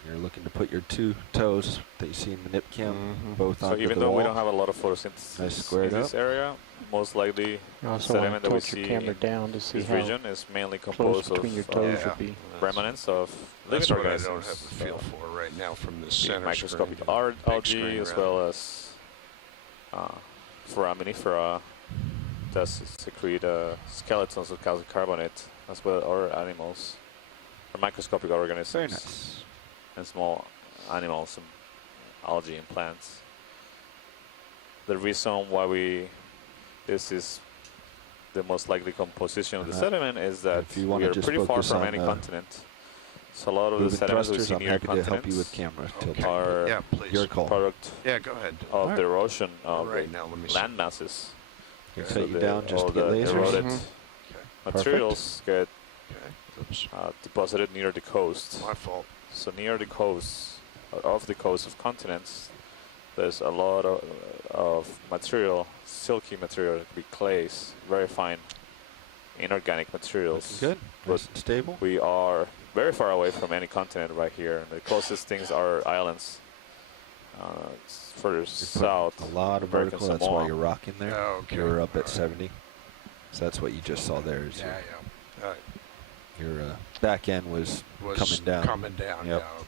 You're looking to put your 2 toes that you see in the nip cam both So onto even the though wall. we don't have a lot of photosynthesis Nice squared in this up. area, most likely You also sediment want that to we tilt your see camera in down to see this how region is mainly close composed between your of toes would be. remnants of That's living what I organisms. don't have a feel for right now from the the center microscopic screen. Big algae screen as around. well as foraminifera that secrete skeletons of calcium carbonate as well or animals or microscopic organisms. Very nice. And small animals and algae and plants. The reason why this is the most likely composition of the sediment is that if you we wanna are just pretty far focus from on, any continent. So a lot of the moving sediments we thrusters, see I'm near happy to help you with continents camera tilt. are Yeah, please. Your call. product Yeah, go ahead. of the erosion of Right now, let me see. land masses. Can So cut you the- down just all to get the lasers. eroded Okay. materials get Okay. Oops. deposited near the coast. My fault. So near the coast, off the coast of continents, there's a lot of material, silky material, it could be clays, very fine inorganic materials. Good. But Nice and stable. we are very far away from any continent right here. The closest things are islands. It's further south. A lot of American vertical. That's Samoa. why you're rocking there. Oh, okay. You're up at All right. 70. So that's what you just saw there. Is Yeah, yeah. All right. your back end was Was coming down. Coming down. Yep. Yeah.